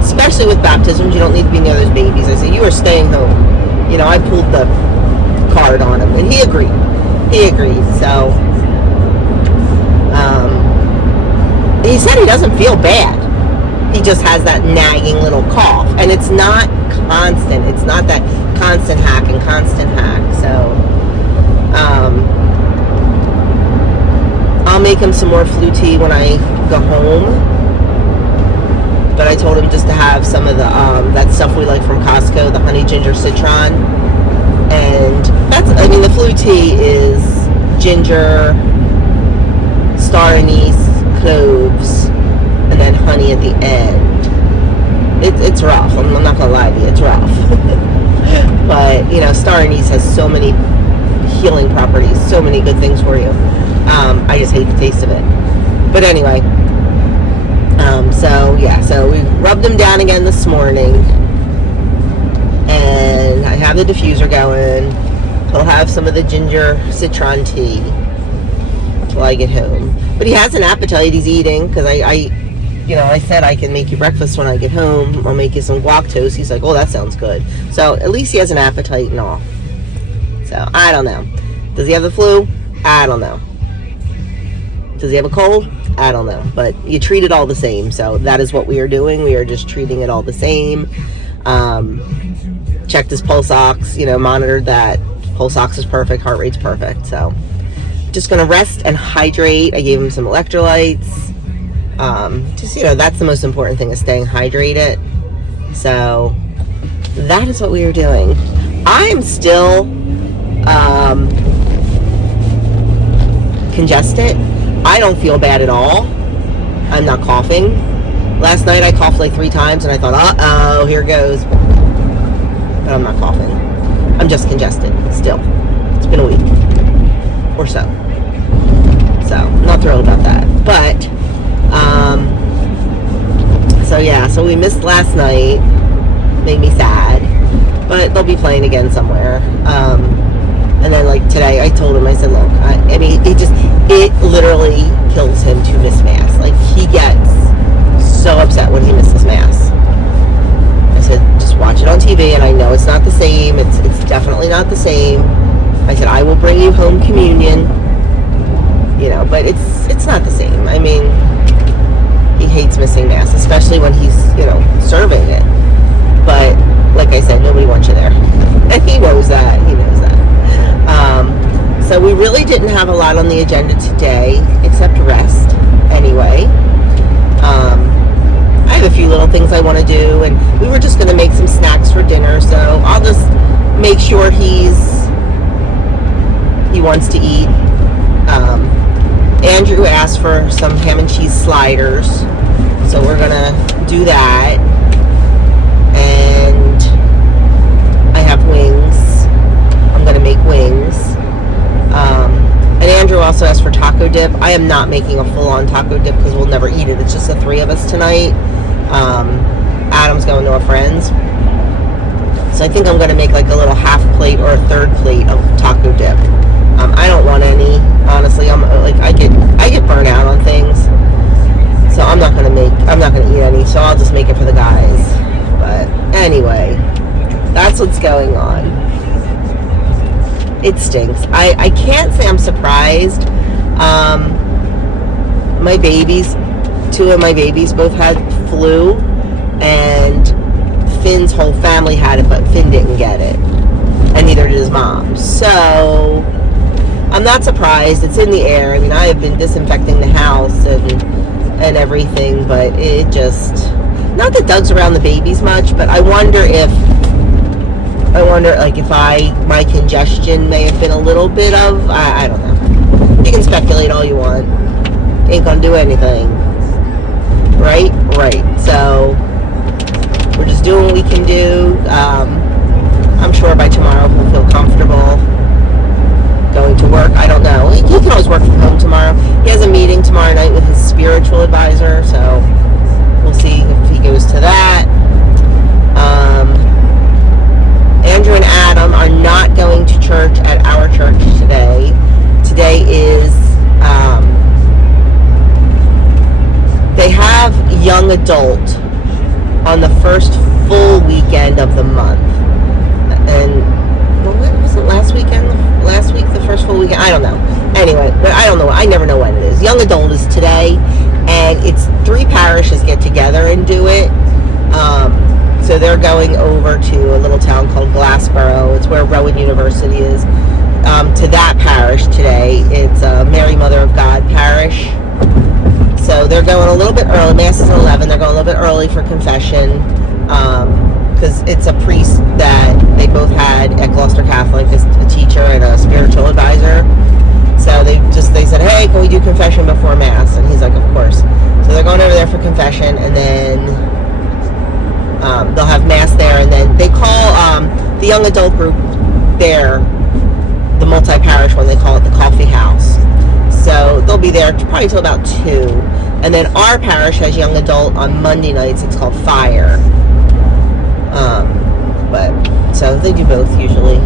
especially with baptisms. You don't need to be near those babies. I said, you are staying home. You know, I pulled the card on him, and he agreed. So he said he doesn't feel bad. He just has that nagging little cough, and it's not constant. It's not that constant hack. So I'll make him some more flu tea when I go home. But I told him just to have some of the that stuff we like from Costco, the honey ginger citron. And that's, I mean, the flu tea is ginger, star anise, cloves, and then honey at the end. It's rough. I'm not gonna lie to you, it's rough. But, you know, star anise has so many healing properties, so many good things for you. I just hate the taste of it. But anyway, so we rubbed them down again this morning, and I have the diffuser going. He'll have some of the ginger citron tea till I get home. But he has an appetite. He's eating, because I said I can make you breakfast when I get home. I'll make you some guac toast. He's like, oh, that sounds good. So at least he has an appetite and all. So I don't know. Does he have the flu? I don't know. Does he have a cold? I don't know. But you treat it all the same. So that is what we are doing. We are just treating it all the same. Checked his pulse ox, monitored that. Pulse ox is perfect. Heart rate's perfect. So just going to rest and hydrate. I gave him some electrolytes. That's the most important thing, is staying hydrated. So that is what we are doing. I am still congested. I don't feel bad at all. I'm not coughing. Last night I coughed like 3 times and I thought, uh-oh, here goes. But I'm not coughing. I'm just congested still. It's been a week or so. So I'm not thrilled about that. But so we missed last night. Made me sad. But they'll be playing again somewhere. And then, like, today, I told him, I said, look, it literally kills him to miss Mass. Like, he gets so upset when he misses Mass. I said, just watch it on TV, and I know it's not the same. It's definitely not the same. I said, I will bring you home communion, but it's not the same. I mean, he hates missing Mass, especially when he's, serving it. But, like I said, nobody wants you there. And he knows that. So we really didn't have a lot on the agenda today, except rest, anyway. I have a few little things I want to do, and we were just going to make some snacks for dinner, so I'll just make sure he wants to eat. Andrew asked for some ham and cheese sliders, so we're going to do that. And I have wings. I'm going to make wings. And Andrew also asked for taco dip. I am not making a full-on taco dip because we'll never eat it. It's just the 3 of us tonight. Adam's going to a friend's. So I think I'm going to make like a little half plate or a 3rd plate of taco dip. I don't want any. Honestly, I get burnt out on things. So I'm not going to eat any. So I'll just make it for the guys. But anyway, that's what's going on. It stinks. I can't say I'm surprised. My babies, 2 of my babies both had flu, and Finn's whole family had it, but Finn didn't get it, and neither did his mom. So I'm not surprised. It's in the air. I mean, I have been disinfecting the house and everything, but it just, not that Doug's around the babies much, but I wonder if my congestion may have been a little bit of, I don't know. You can speculate all you want. Ain't gonna do anything. Right? So, we're just doing what we can do. I'm sure by tomorrow he'll feel comfortable going to work. I don't know. He can always work from home tomorrow. He has a meeting tomorrow night with his spiritual advisor, so we'll see if he goes to that. Andrew and Adam are not going to church at our church today. Today is first full weekend of the month. And what was it, last weekend? Last week, the first full weekend? I don't know. Anyway, but I don't know. I never know when it is. Young adult is today, and it's 3 parishes get together and do it. So they're going over to a little town called Glassboro. It's where Rowan University is. To that parish today. It's Mary Mother of God parish. So they're going a little bit early. Mass is at 11. They're going a little bit early for confession. Because it's a priest that they both had at Gloucester Catholic, a teacher and a spiritual advisor. So they said, hey, can we do confession before Mass? And he's like, of course. So they're going over there for confession, and then they'll have Mass there, and then they call the young adult group there, the multi-parish one, they call it the coffee house. So they'll be there probably till about 2. And then our parish has young adult on Monday nights. It's called Fire. But so they do both usually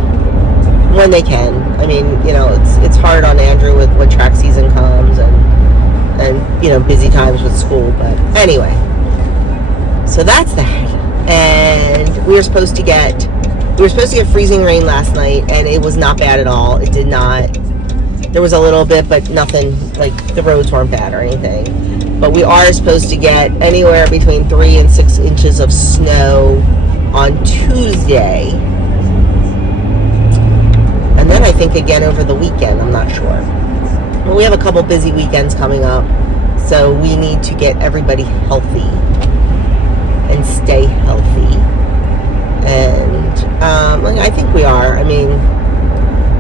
when they can. I mean, it's hard on Andrew with when track season comes and busy times with school. But anyway, so that's that. And we were supposed to get freezing rain last night, and it was not bad at all. It did not. There was a little bit, but nothing, like the roads weren't bad or anything. But we are supposed to get anywhere between 3 and 6 inches of snow on Tuesday. And then I think again over the weekend, I'm not sure. But we have a couple busy weekends coming up, so we need to get everybody healthy and stay healthy. And I think we are. I mean,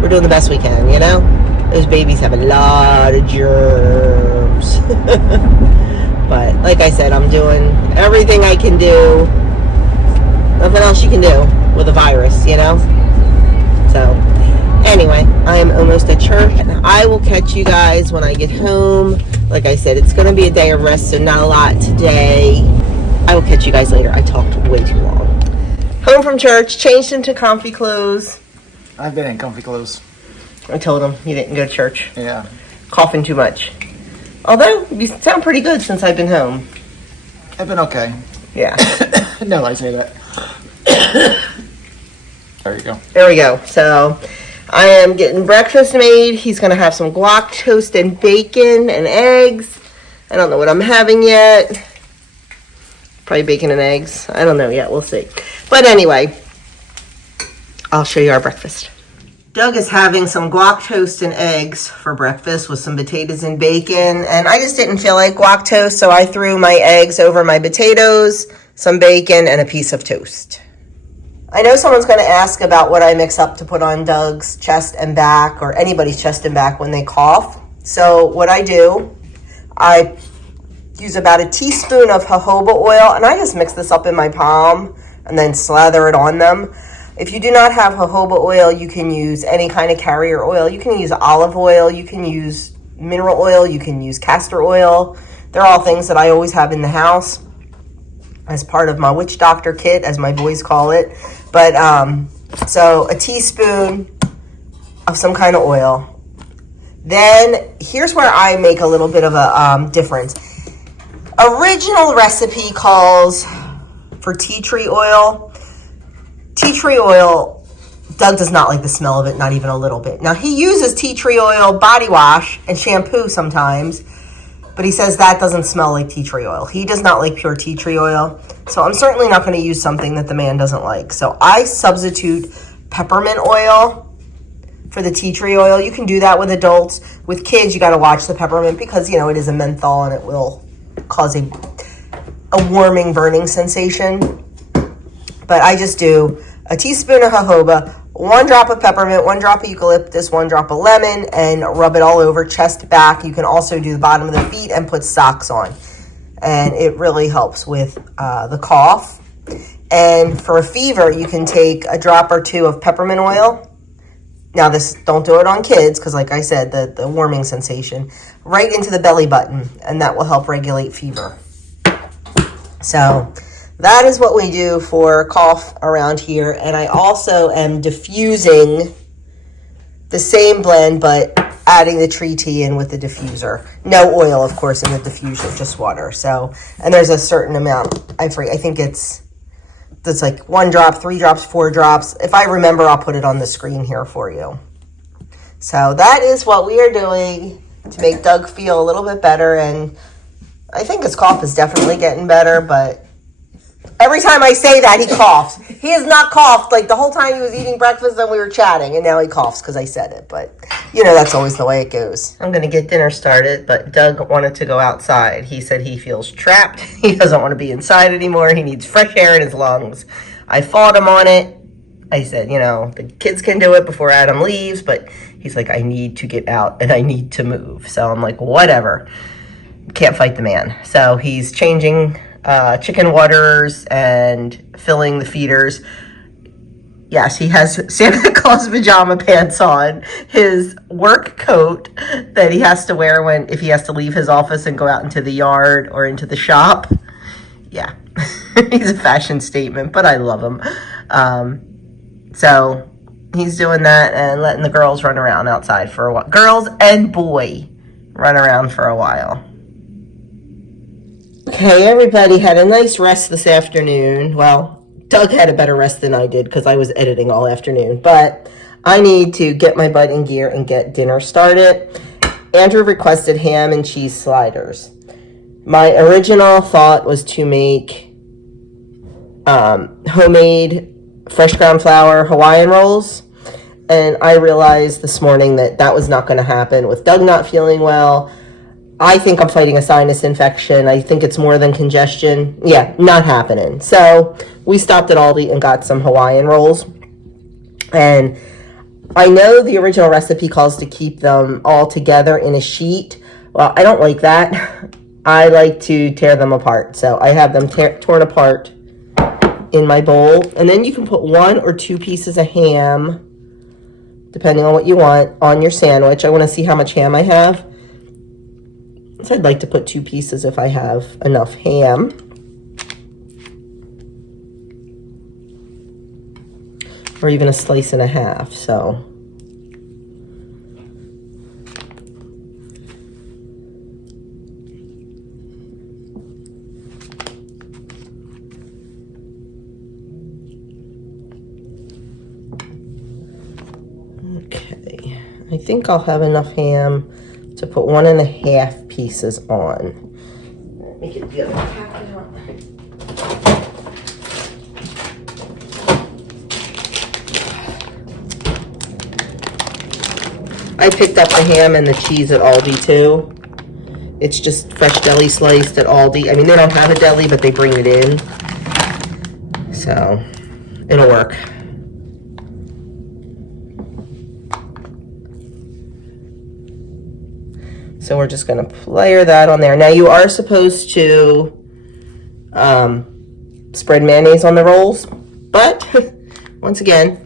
we're doing the best we can, Those babies have a lot of germs. But like I said, I'm doing everything I can do. Nothing else you can do with a virus, So anyway, I am almost at church, and I will catch you guys when I get home. Like I said, it's going to be a day of rest, so not a lot today. I will catch you guys later. I talked way too long. Home from church, changed into comfy clothes. I've been in comfy clothes. I told him you didn't go to church. Yeah. Coughing too much. Although, you sound pretty good since I've been home. I've been okay. Yeah. No, I say that. There you go. There we go. So, I am getting breakfast made. He's going to have some guac toast and bacon and eggs. I don't know what I'm having yet. Probably bacon and eggs. I don't know yet. We'll see. But anyway, I'll show you our breakfast. Doug is having some guac toast and eggs for breakfast with some potatoes and bacon. And I just didn't feel like guac toast, so I threw my eggs over my potatoes, some bacon, and a piece of toast. I know someone's going to ask about what I mix up to put on Doug's chest and back, or anybody's chest and back when they cough. So what I do, I use about a teaspoon of jojoba oil, and I just mix this up in my palm and then slather it on them. If you do not have jojoba oil, you can use any kind of carrier oil. You can use olive oil, you can use mineral oil, you can use castor oil. They're all things that I always have in the house as part of my witch doctor kit, as my boys call it. But so a teaspoon of some kind of oil. Then here's where I make a little bit of a difference. Original recipe calls for tea tree oil. Tea tree oil, Doug does not like the smell of it, not even a little bit. Now, he uses tea tree oil body wash and shampoo sometimes, but he says that doesn't smell like tea tree oil. He does not like pure tea tree oil, so I'm certainly not going to use something that the man doesn't like. So I substitute peppermint oil for the tea tree oil. You can do that with adults. With kids, you got to watch the peppermint because, it is a menthol and it will cause a warming, burning sensation. But I just do a teaspoon of jojoba, 1 drop of peppermint, 1 drop of eucalyptus, 1 drop of lemon, and rub it all over, chest, back. You can also do the bottom of the feet and put socks on. And it really helps with the cough. And for a fever, you can take a drop or 2 of peppermint oil. Now, don't do it on kids because, like I said, the warming sensation, right into the belly button, and that will help regulate fever. So that is what we do for cough around here. And I also am diffusing the same blend, but adding the tree tea in with the diffuser. No oil, of course, in the diffuser, just water. So, and there's a certain amount. I think it's It's like 1 drop, 3 drops, 4 drops. If I remember, I'll put it on the screen here for you. So that is what we are doing to make Doug feel a little bit better. And I think his cough is definitely getting better, but every time I say that, he coughs. He has not coughed like the whole time he was eating breakfast and we were chatting, and now he coughs because I said it. But, you know, that's always the way it goes. I'm going to get dinner started, but Doug wanted to go outside. He said he feels trapped. He doesn't want to be inside anymore. He needs fresh air in his lungs. I fought him on it. I said, you know, the kids can do it before Adam leaves, but he's like, I need to get out and I need to move. So I'm like, whatever. Can't fight the man. So he's changing chicken waters and filling the feeders. Yes, he has Santa Claus pajama pants on, his work coat that he has to wear if he has to leave his office and go out into the yard or into the shop. Yeah, he's a fashion statement, but I love him. So he's doing that and letting the girls run around outside for a while. Girls and boy run around for a while. Okay, everybody had a nice rest this afternoon. Well, Doug had a better rest than I did because I was editing all afternoon. But I need to get my butt in gear and get dinner started. Andrew requested ham and cheese sliders. My original thought was to make homemade fresh ground flour Hawaiian rolls. And I realized this morning that was not going to happen with Doug not feeling well. I think I'm fighting a sinus infection. I think it's more than congestion. Yeah, not happening. So we stopped at Aldi and got some Hawaiian rolls. And I know the original recipe calls to keep them all together in a sheet. Well, I don't like that. I like to tear them apart. So I have them torn apart in my bowl. And then you can put 1 or 2 pieces of ham, depending on what you want, on your sandwich. I want to see how much ham I have. So I'd like to put 2 pieces if I have enough ham. Or even a slice and a half, so. Okay, I think I'll have enough ham to put 1.5 pieces on. Make it the other packet out. I picked up the ham and the cheese at Aldi too. It's just fresh deli sliced at Aldi. I mean, they don't have a deli, but they bring it in. So it'll work. So we're just going to layer that on there. Now you are supposed to spread mayonnaise on the rolls, but once again,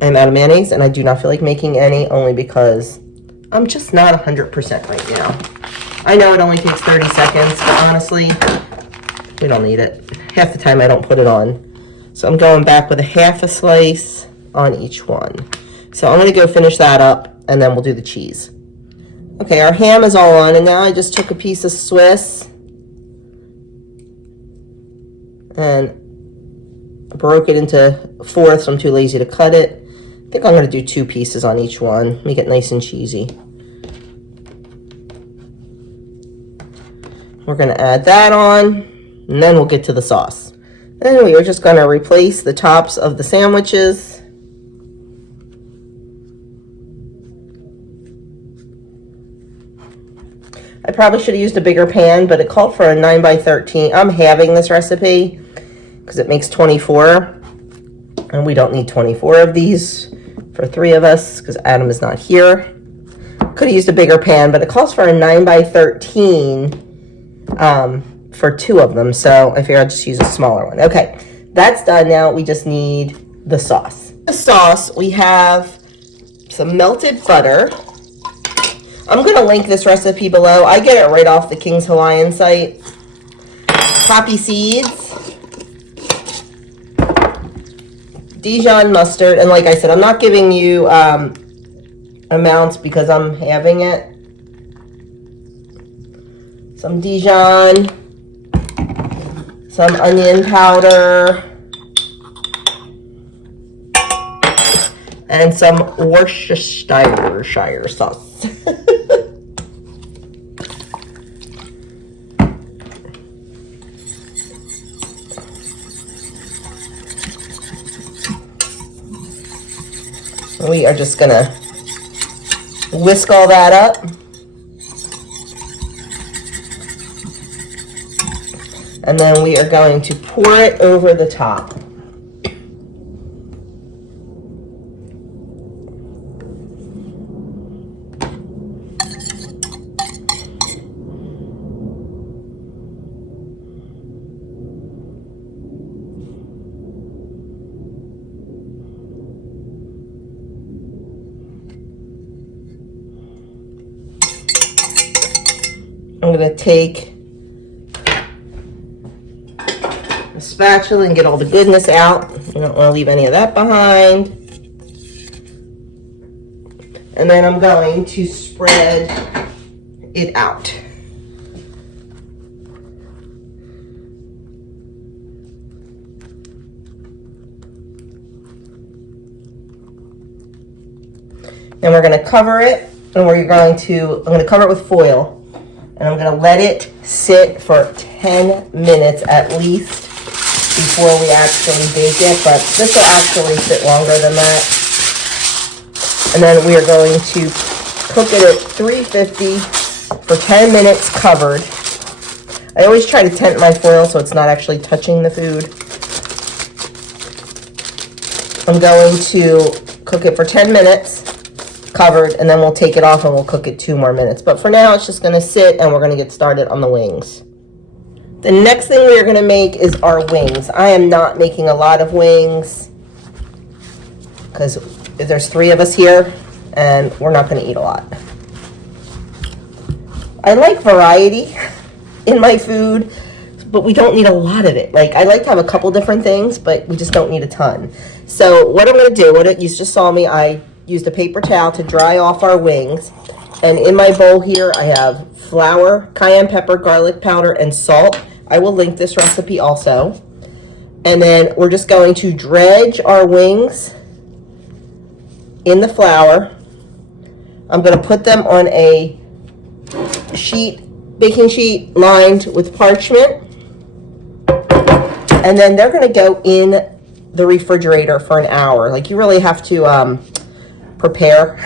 I'm out of mayonnaise and I do not feel like making any, only because I'm just not 100% right now. I know it only takes 30 seconds, but honestly, we don't need it. Half the time I don't put it on. So I'm going back with 1/2 slice on each one. So I'm going to go finish that up and then we'll do the cheese. Okay, our ham is all on, and now I just took a piece of Swiss and broke it into 4ths. I'm too lazy to cut it. I think I'm going to do 2 pieces on each one. Make it nice and cheesy. We're going to add that on, and then we'll get to the sauce. Then we are just going to replace the tops of the sandwiches. I probably should have used a bigger pan, but it called for a 9x13. I'm halving this recipe because it makes 24. And we don't need 24 of these for 3 of us because Adam is not here. Could have used a bigger pan, but it calls for a 9x13 for 2 of them. So I figured I'd just use a smaller one. Okay, that's done now. We just need the sauce. The sauce, we have some melted butter. I'm going to link this recipe below. I get it right off the King's Hawaiian site. Poppy seeds. Dijon mustard. And like I said, I'm not giving you amounts because I'm having it. Some Dijon. Some onion powder. and some Worcestershire sauce. We are just gonna whisk all that up. And then we are going to pour it over the top. I'm going to take a spatula and get all the goodness out. You don't want to leave any of that behind. And then I'm going to spread it out. Then we're going to cover it, and I'm going to cover it with foil. And I'm going to let it sit for 10 minutes at least before we actually bake it. But this will actually sit longer than that. And then we are going to cook it at 350 for 10 minutes covered. I always try to tent my foil so it's not actually touching the food. I'm going to cook it for 10 minutes. Covered, and then we'll take it off and we'll cook it 2 more minutes. But for now, it's just going to sit, and we're going to get started on the wings. The next thing we are going to make is our wings. I am not making a lot of wings because there's 3 of us here, and we're not going to eat a lot. I like variety in my food, but we don't need a lot of it. Like, I like to have a couple different things, but we just don't need a ton. So what I'm going to do, you just saw me, I used a paper towel to dry off our wings. And in my bowl here, I have flour, cayenne pepper, garlic powder, and salt. I will link this recipe also. And then we're just going to dredge our wings in the flour. I'm going to put them on a baking sheet lined with parchment. And then they're going to go in the refrigerator for an hour. Like, you really have to prepare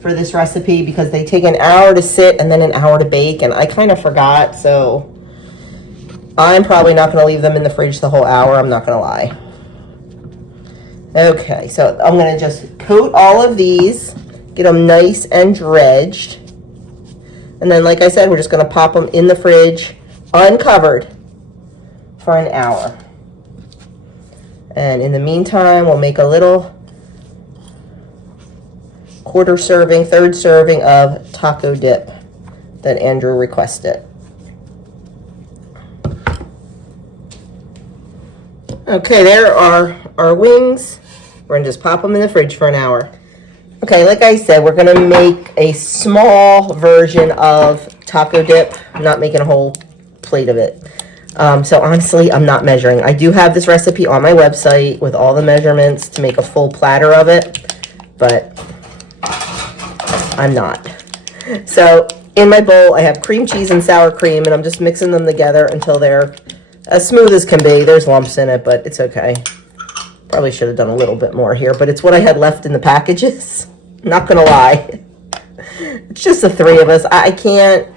for this recipe because they take an hour to sit and then an hour to bake, and I kind of forgot, so I'm probably not going to leave them in the fridge the whole hour. I'm not going to lie. Okay, so I'm going to just coat all of these, get them nice and dredged, and then, like I said, we're just going to pop them in the fridge uncovered for an hour. And in the meantime, we'll make a little third serving of taco dip that Andrew requested. Okay, there are our wings. We're gonna just pop them in the fridge for an hour. Okay, like I said, we're gonna make a small version of taco dip. I'm not making a whole plate of it. So honestly, I'm not measuring. I do have this recipe on my website with all the measurements to make a full platter of it, but I'm not. So in my bowl, I have cream cheese and sour cream, and I'm just mixing them together until they're as smooth as can be. There's lumps in it, but it's okay. Probably should have done a little bit more here, but it's what I had left in the packages. Not gonna lie. It's just the 3 of us. I can't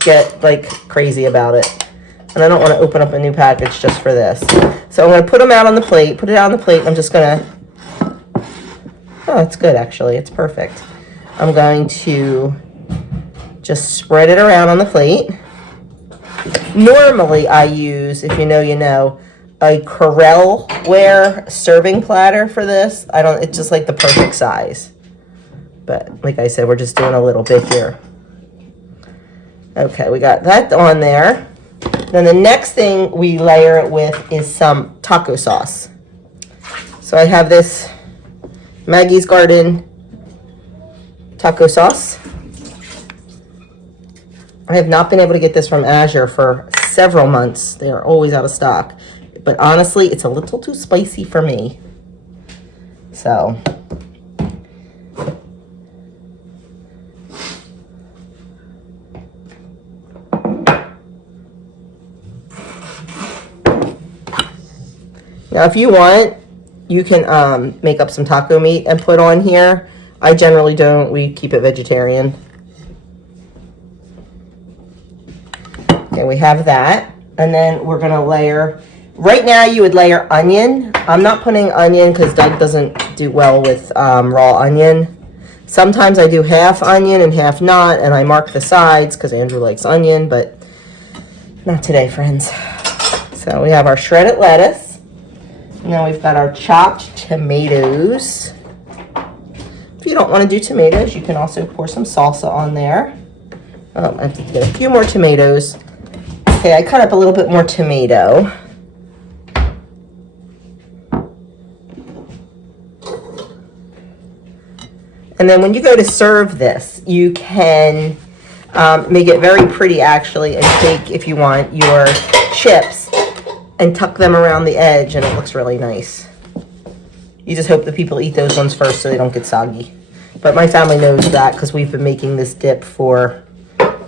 get like crazy about it. And I don't want to open up a new package just for this. So I'm going to put them out on the plate, put it out on the plate, and I'm just going to, oh, it's good actually, it's perfect. I'm going to just spread it around on the plate. Normally I use, if you know, you know, a Corelle-ware serving platter for this. It's just like the perfect size. But like I said, we're just doing a little bit here. Okay, we got that on there. Then the next thing we layer it with is some taco sauce. So I have this Maggie's Garden taco sauce. I have not been able to get this from Azure for several months. They are always out of stock. But honestly, it's a little too spicy for me. So now if you want, you can make up some taco meat and put on here. I generally don't. We keep it vegetarian. Okay, we have that. And then we're going to layer. Right now, you would layer onion. I'm not putting onion because Doug doesn't do well with raw onion. Sometimes I do half onion and half not, and I mark the sides because Andrew likes onion, but not today, friends. So we have our shredded lettuce. And then we've got our chopped tomatoes. If you don't want to do tomatoes, you can also pour some salsa on there. I have to get a few more tomatoes. Okay, I cut up a little bit more tomato. And then when you go to serve this, you can make it very pretty, actually, and take, if you want, your chips and tuck them around the edge, and it looks really nice. You just hope that people eat those ones first so they don't get soggy. But my family knows that because we've been making this dip for,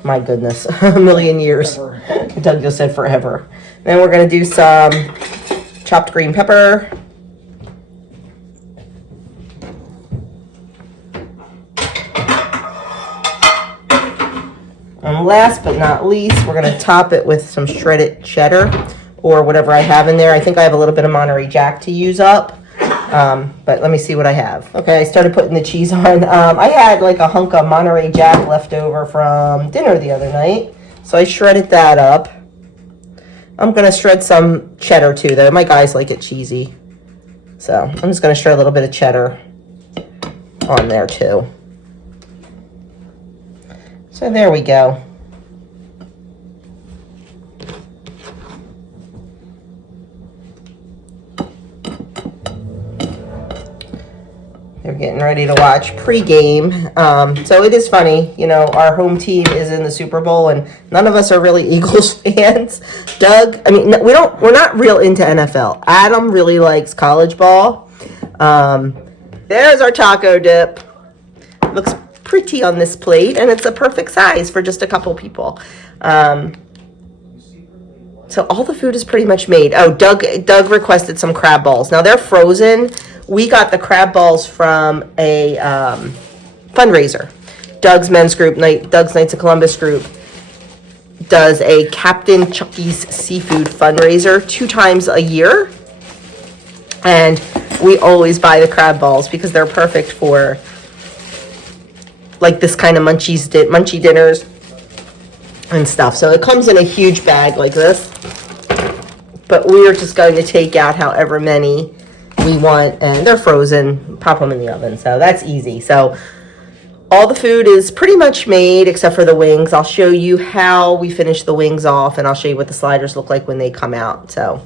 my goodness, a million years. Doug just said forever. Then we're going to do some chopped green pepper. And last but not least, we're going to top it with some shredded cheddar or whatever I have in there. I think I have a little bit of Monterey Jack to use up. But let me see what I have. Okay, I started putting the cheese on. I had like a hunk of Monterey Jack left over from dinner the other night. So I shredded that up. I'm going to shred some cheddar too, though. My guys like it cheesy. So I'm just going to shred a little bit of cheddar on there too. So there we go. They're getting ready to watch pregame. So it is funny, you know, our home team is in the Super Bowl and none of us are really Eagles fans. Doug, I mean, we're not real into NFL. Adam really likes college ball. There's our taco dip. Looks pretty on this plate and it's a perfect size for just a couple people. So all the food is pretty much made. Oh, Doug requested some crab balls. Now they're frozen. We got the crab balls from a fundraiser. Doug's men's group, Doug's Knights of Columbus group, does a Captain Chucky's seafood fundraiser 2 times a year. And we always buy the crab balls because they're perfect for like this kind of munchy dinners and stuff. So it comes in a huge bag like this. But we are just going to take out however many we want, and they're frozen, pop them in the oven, so that's easy. So all the food is pretty much made except for the wings. I'll show you how we finish the wings off, and I'll show you what the sliders look like when they come out. So,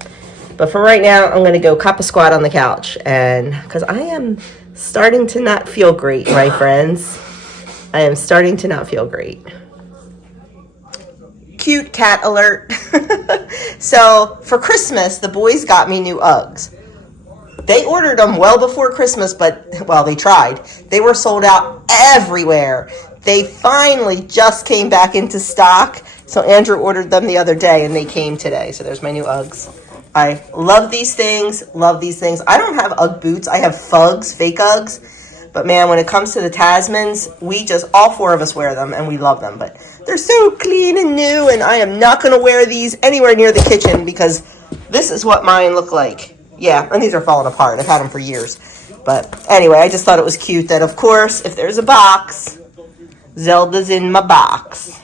but for right now, I'm going to go cop a squat on the couch, and because I am starting to not feel great, my friends. I am starting to not feel great. Cute cat alert. So for Christmas, the boys got me new Uggs. They ordered them well before Christmas, but, well, they tried. They were sold out everywhere. They finally just came back into stock. So Andrew ordered them the other day, and they came today. So there's my new Uggs. I love these things, love these things. I don't have Ugg boots. I have Fugs, fake Uggs. But, man, when it comes to the Tasmans, all 4 of us wear them, and we love them. But they're so clean and new, and I am not going to wear these anywhere near the kitchen because this is what mine look like. Yeah, and these are falling apart. I've had them for years. But anyway, I just thought it was cute that, of course, if there's a box, Zelda's in my box.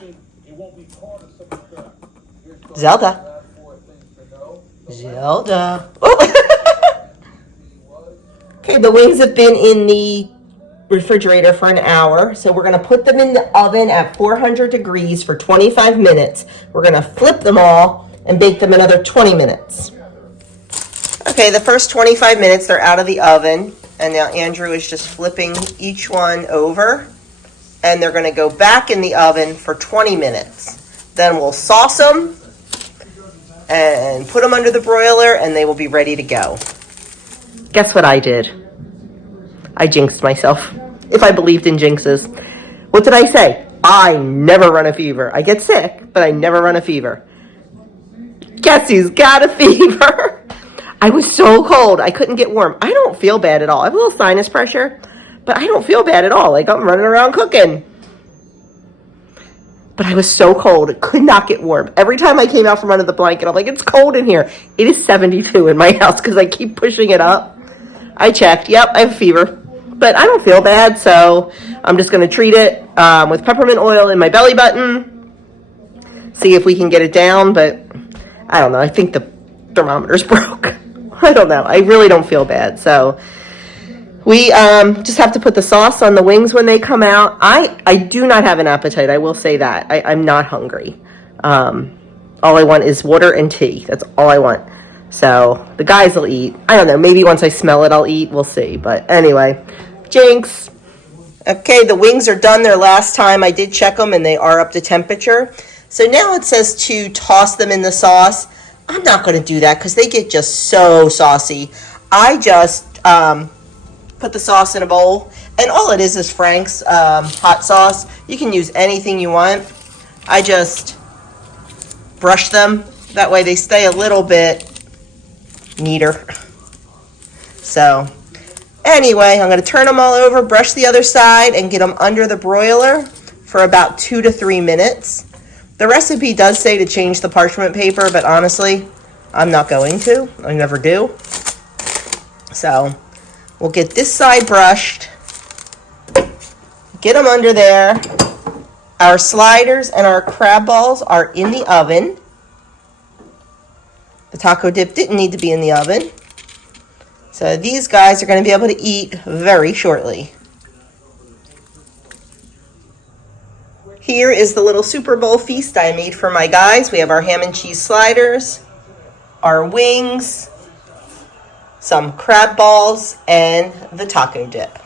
Zelda. Oh. Okay, the wings have been in the refrigerator for an hour. So we're going to put them in the oven at 400 degrees for 25 minutes. We're going to flip them all and bake them another 20 minutes. Okay, the first 25 minutes, they're out of the oven, and now Andrew is just flipping each one over, and they're going to go back in the oven for 20 minutes. Then we'll sauce them and put them under the broiler, and they will be ready to go. Guess what I did? I jinxed myself. If I believed in jinxes. What did I say? I never run a fever. I get sick, but I never run a fever. Guess who's got a fever? I was so cold. I couldn't get warm. I don't feel bad at all. I have a little sinus pressure, but I don't feel bad at all. Like I'm running around cooking. But I was so cold. It could not get warm. Every time I came out from under the blanket, I'm like, it's cold in here. It is 72 in my house because I keep pushing it up. I checked. Yep, I have a fever. But I don't feel bad, so I'm just going to treat it with peppermint oil in my belly button. See if we can get it down, but I don't know. I think the thermometer's broke. I don't know. I really don't feel bad. So we just have to put the sauce on the wings when they come out. I do not have an appetite. I will say that. I'm not hungry. All I want is water and tea. That's all I want. So the guys will eat. I don't know. Maybe once I smell it, I'll eat. We'll see. But anyway, jinx. Okay, the wings are done their last time. I did check them, and they are up to temperature. So now it says to toss them in the sauce. I'm not going to do that because they get just so saucy. I just put the sauce in a bowl, and all it is Frank's hot sauce. You can use anything you want. I just brush them. That way they stay a little bit neater. So anyway, I'm going to turn them all over, brush the other side, and get them under the broiler for about 2 to 3 minutes. The recipe does say to change the parchment paper, but honestly, I'm not going to. I never do. So we'll get this side brushed, get them under there. Our sliders and our crab balls are in the oven. The taco dip didn't need to be in the oven. So these guys are going to be able to eat very shortly. Here is the little Super Bowl feast I made for my guys. We have our ham and cheese sliders, our wings, some crab balls, and the taco dip.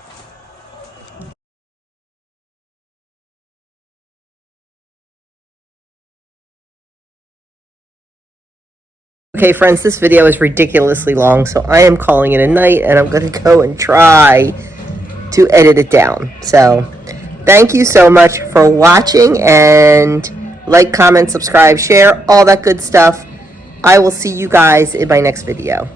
Okay, friends, this video is ridiculously long, so I am calling it a night, and I'm going to go and try to edit it down. So thank you so much for watching, and like, comment, subscribe, share, all that good stuff. I will see you guys in my next video.